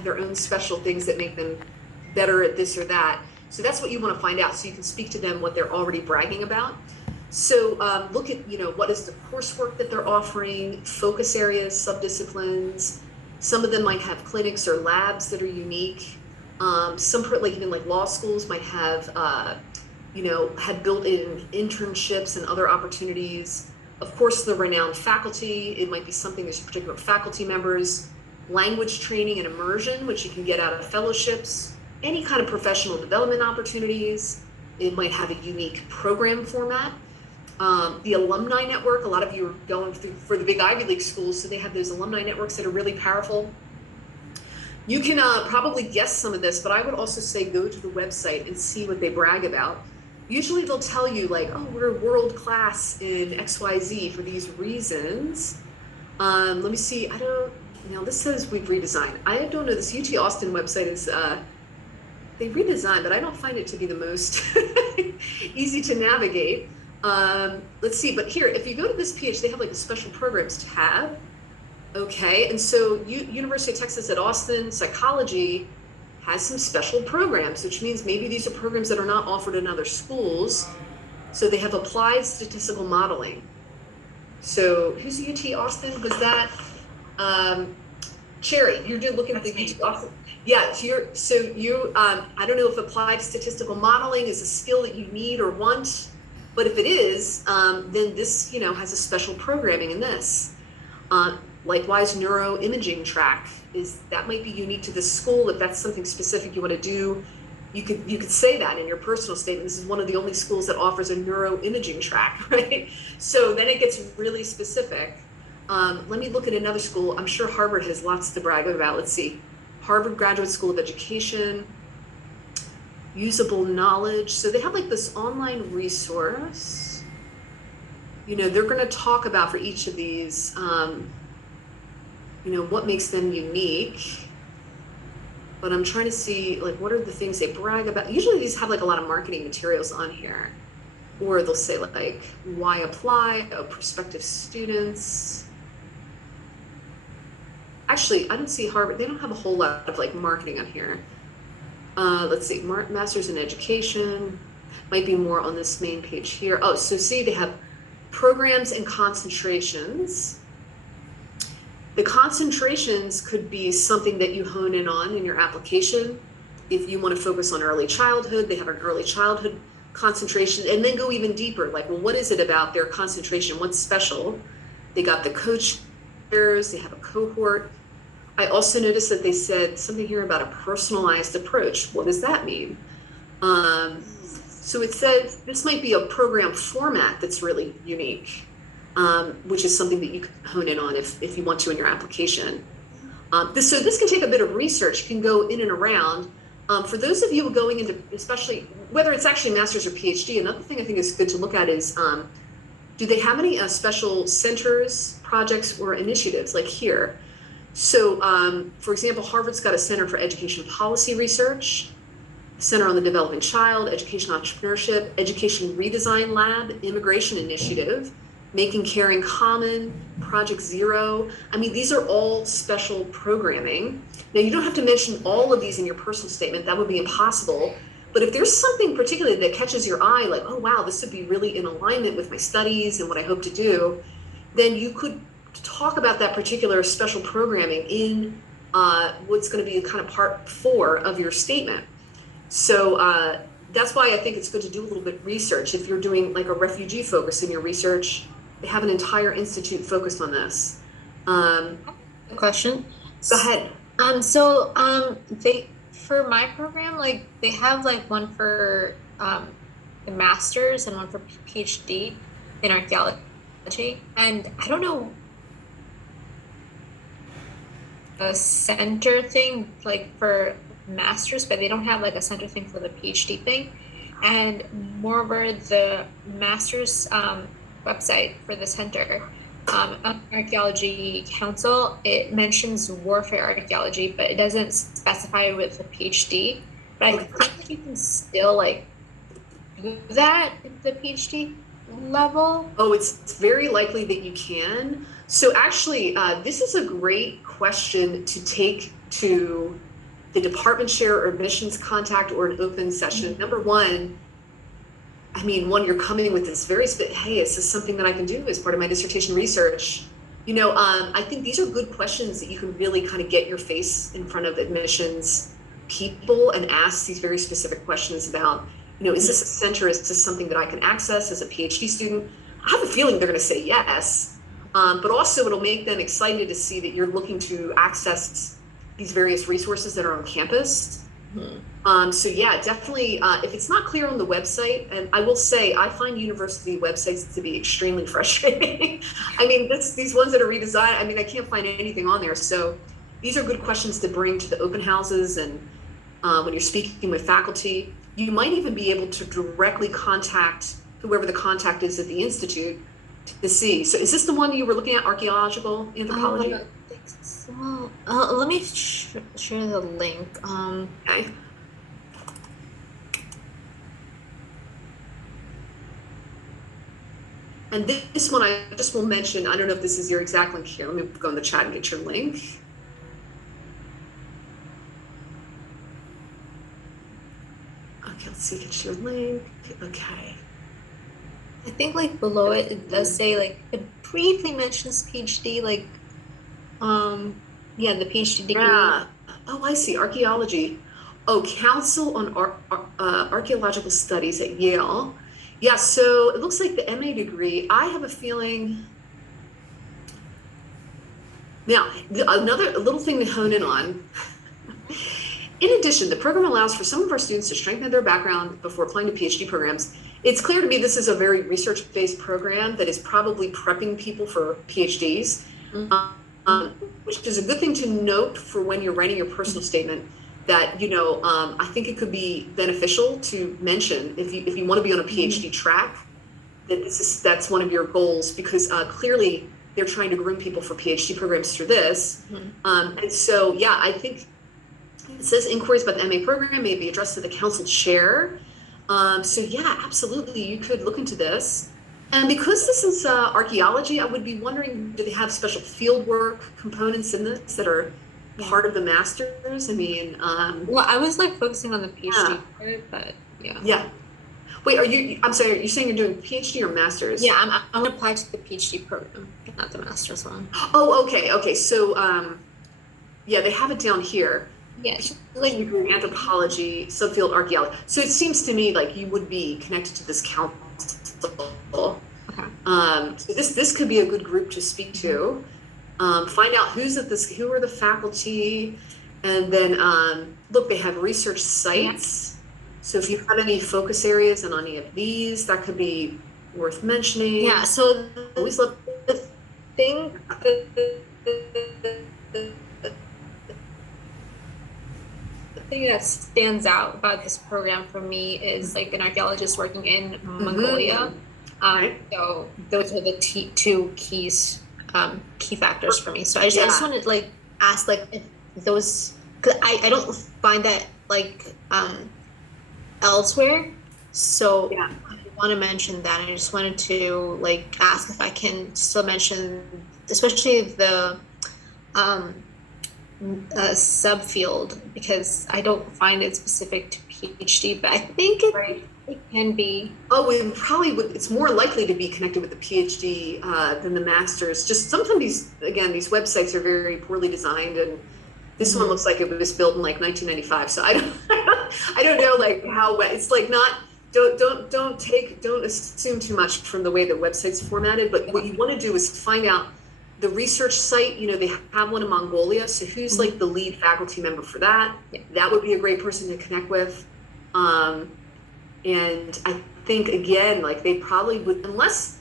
their own special things that make them better at this or that. So that's what you want to find out, so you can speak to them what they're already bragging about. So look at, what is the coursework that they're offering, focus areas, subdisciplines. Some of them might have clinics or labs that are unique. Some, even like law schools might have, had built-in internships and other opportunities. Of course, the renowned faculty, it might be something, there's particular faculty members, language training and immersion, which you can get out of fellowships, any kind of professional development opportunities. It might have a unique program format. The alumni network, a lot of you are going through for the big Ivy League schools, so they have those alumni networks that are really powerful. You can probably guess some of this, but I would also say go to the website and see what they brag about. Usually they'll tell you like, oh, we're world class in XYZ for these reasons. Let me see, this says we've redesigned. I don't know, this UT Austin website is, they redesigned, but I don't find it to be the most easy to navigate. Let's see, but here, if you go to this page, they have like a special programs tab. Okay, and so University of Texas at Austin Psychology has some special programs, which means maybe these are programs that are not offered in other schools. So they have applied statistical modeling. So who's UT Austin? Was that Cherry? You're looking at the UT Austin. Yeah, I don't know if applied statistical modeling is a skill that you need or want, but if it is, then this has a special programming in this. Likewise, neuroimaging track that might be unique to this school. If that's something specific you want to do, you could say that in your personal statement. This is one of the only schools that offers a neuroimaging track, right? So then it gets really specific. Let me look at another school. I'm sure Harvard has lots to brag about. Let's see, Harvard Graduate School of Education, usable knowledge. So they have like this online resource. They're going to talk about for each of these. What makes them unique, but I'm trying to see like what are the things they brag about. Usually these have like a lot of marketing materials on here, or they'll say like why apply, prospective students. Actually, I don't see Harvard, they don't have a whole lot of like marketing on here. Let's see, Masters in Education, might be more on this main page here. Oh, so see, they have programs and concentrations. The concentrations could be something that you hone in on in your application. If you want to focus on early childhood, they have an early childhood concentration, and then go even deeper. Like, well, what is it about their concentration? What's special? They got the co-chairs, they have a cohort. I also noticed that they said something here about a personalized approach. What does that mean? So it says this might be a program format that's really unique. Which is something that you can hone in on if you want to in your application. So this can take a bit of research. You can go in and around. For those of you going into, especially whether it's actually master's or PhD, another thing I think is good to look at is, do they have any special centers, projects, or initiatives like here? So for example, Harvard's got a Center for Education Policy Research, Center on the Developing Child, Education Entrepreneurship, Education Redesign Lab, Immigration Initiative, Making Caring Common, Project Zero. I mean, these are all special programming. Now, you don't have to mention all of these in your personal statement. That would be impossible. But if there's something particularly that catches your eye, like, oh, wow, this would be really in alignment with my studies and what I hope to do, then you could talk about that particular special programming in what's going to be kind of part 4 of your statement. So that's why I think it's good to do a little bit of research. If you're doing like a refugee focus in your research, they have an entire institute focused on this. Question. Go ahead. They for my program, like they have like one for the master's and one for PhD in archaeology, and I don't know a center thing like for master's, but they don't have like a center thing for the PhD thing. And moreover, the master's website for the center, Archaeology Council, it mentions warfare archaeology, but it doesn't specify with the PhD. But I think you can still like do that at the PhD level. Oh, it's very likely that you can. So actually, this is a great question to take to the department chair or admissions contact or an open session. Number one, you're coming with this very, hey, is this something that I can do as part of my dissertation research? I think these are good questions that you can really kind of get your face in front of admissions people and ask these very specific questions about, is this a center? Is this something that I can access as a PhD student? I have a feeling they're going to say yes, but also it'll make them excited to see that you're looking to access these various resources that are on campus. So yeah, definitely, if it's not clear on the website, and I will say, I find university websites to be extremely frustrating. I mean, these ones that are redesigned, I mean, I can't find anything on there. So these are good questions to bring to the open houses and when you're speaking with faculty. You might even be able to directly contact whoever the contact is at the Institute to see. So is this the one you were looking at, archaeological anthropology? So, let me share the link. Okay. And this one I just will mention, I don't know if this is your exact link here. Let me go in the chat and get your link. Okay, let's see, get your link. Okay. I think like below it, it does say like it briefly mentions PhD, like yeah, the PhD degree. Yeah. Oh, I see. Archaeology. Oh, Council on Archaeological Studies at Yale. Yeah, so it looks like the MA degree. I have a feeling. Now, another little thing to hone in on. In addition, the program allows for some of our students to strengthen their background before applying to PhD programs. It's clear to me this is a very research-based program that is probably prepping people for PhDs, which is a good thing to note for when you're writing your personal statement. That, you know, I think it could be beneficial to mention if you want to be on a PhD track, that that's one of your goals, because clearly they're trying to groom people for PhD programs through this. And so, yeah, I think it says inquiries about the MA program may be addressed to the council chair. So yeah, absolutely, you could look into this. And because this is archaeology, I would be wondering, do they have special field work components in this that are part of the master's? I mean, well, I was like focusing on the PhD part, but yeah. Yeah. Wait, I'm sorry, are you saying you're doing PhD or master's? Yeah, I'm gonna apply to the PhD program, not the master's one. Oh, okay. So, yeah, they have it down here. Yeah, like anthropology, subfield archaeology. So it seems to me like you would be connected to this council. Okay. So this could be a good group to speak to. Find out who are the faculty, and then look, they have research sites. So if you have any focus areas on any of these, that could be worth mentioning. Yeah. So always look. The thing. The thing that stands out about this program for me is like an archaeologist working in Mongolia. So those are the two key factors for me. So I just want to like ask like if those, cause I don't find that like elsewhere. So I want to mention that. I just wanted to like ask if I can still mention, especially the subfield, because I don't find it specific to PhD, but I think it can be. Oh, it probably would. It's more likely to be connected with the PhD than the master's. Just sometimes these websites are very poorly designed, and this one looks like it was built in like 1995. So I don't know like how it's like not. Don't assume too much from the way the website's formatted. But what you want to do is find out the research site. You know, they have one in Mongolia. So who's like the lead faculty member for that? That would be a great person to connect with. And I think, again, like they probably would, unless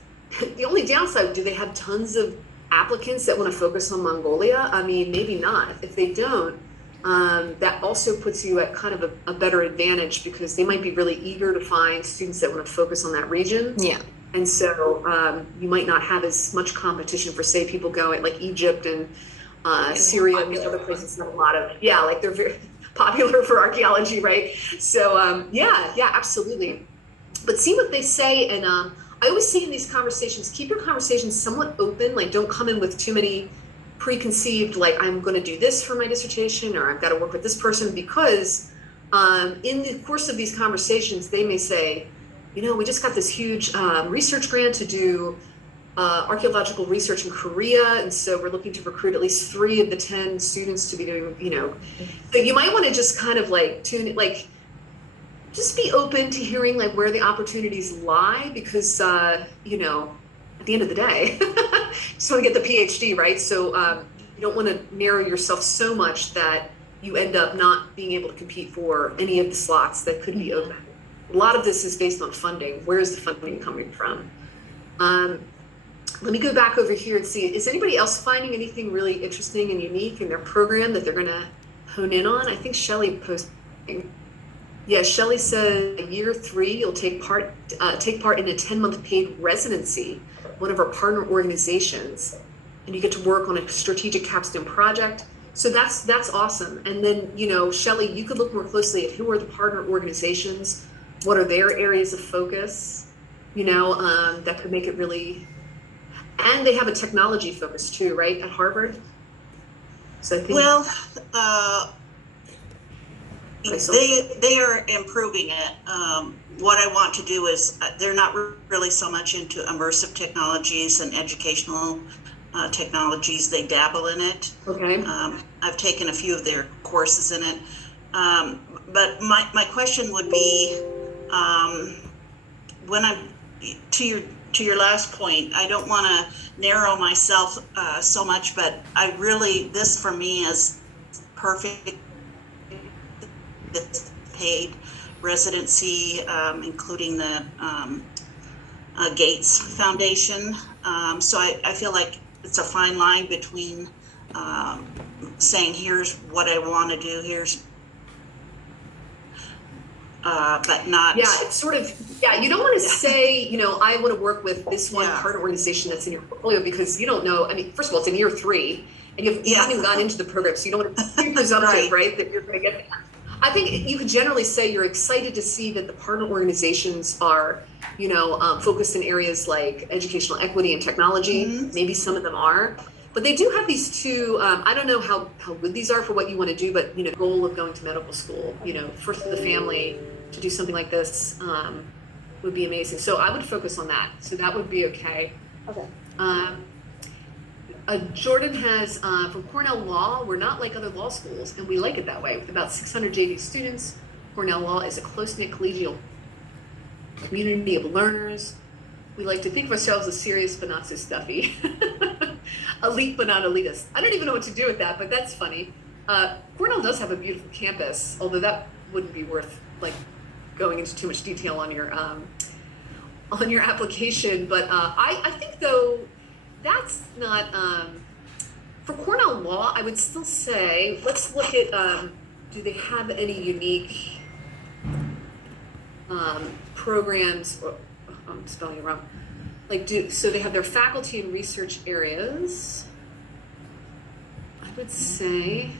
the only downside, do they have tons of applicants that want to focus on Mongolia? I mean, maybe not. If they don't, that also puts you at kind of a better advantage, because they might be really eager to find students that want to focus on that region. Yeah. And so you might not have as much competition for, say, people going like Egypt and Syria and these other places have a lot of, like they're very popular for archaeology, right? So yeah, absolutely. But see what they say, and I always say in these conversations, keep your conversations somewhat open. Like, don't come in with too many preconceived, like I'm going to do this for my dissertation, or I've got to work with this person, because in the course of these conversations, they may say, you know, we just got this huge research grant to do archaeological research in Korea, and so we're looking to recruit at least 3 of the 10 students to be doing, you know. So you might want to just kind of like tune it, like just be open to hearing like where the opportunities lie, because you know, at the end of the day, you just want to get the PhD, right? So you don't want to narrow yourself so much that you end up not being able to compete for any of the slots that could be open. A lot of this is based on funding. Where is the funding coming from? Let me go back over here and see, is anybody else finding anything really interesting and unique in their program that they're gonna hone in on? I think Shelley posted. Yeah, Shelley said year 3, you'll take part in a 10-month paid residency, one of our partner organizations, and you get to work on a strategic capstone project. So that's awesome. And then, you know, Shelley, you could look more closely at who are the partner organizations, what are their areas of focus, you know, that could make it really, and they have a technology focus too, right, at Harvard? So I think. Well, they are improving it. What I want to do is, they're not really so much into immersive technologies and educational technologies. They dabble in it. Okay. I've taken a few of their courses in it. But my question would be, when I'm to your last point, I don't want to narrow myself so much, but this for me is perfect. It's paid residency, including the Gates Foundation. So I feel like it's a fine line between saying, here's what I want to do, but not. Yeah, it's sort of, you don't want to say, you know, I want to work with this one partner organization that's in your portfolio, because you don't know. I mean, first of all, it's in year 3 and you haven't even gotten into the program, so you don't want to be presumptive, right, that you're going to get there. I think you could generally say you're excited to see that the partner organizations are, you know, focused in areas like educational equity and technology. Mm-hmm. Maybe some of them are, but they do have these two. I don't know how good these are for what you want to do, but, you know, goal of going to medical school, you know, for the family to do something like this would be amazing. So I would focus on that. So that would be okay. Okay. Jordan has, from Cornell Law, we're not like other law schools, and we like it that way. With about 600 JD students, Cornell Law is a close-knit collegial community of learners. We like to think of ourselves as serious but not so stuffy. Elite but not elitist. I don't even know what to do with that, but that's funny. Cornell does have a beautiful campus, although that wouldn't be worth like going into too much detail on your application. But I think though, that's not, for Cornell Law, I would still say, let's look at, do they have any unique programs, or, I'm spelling it wrong, like so they have their faculty and research areas. I would say,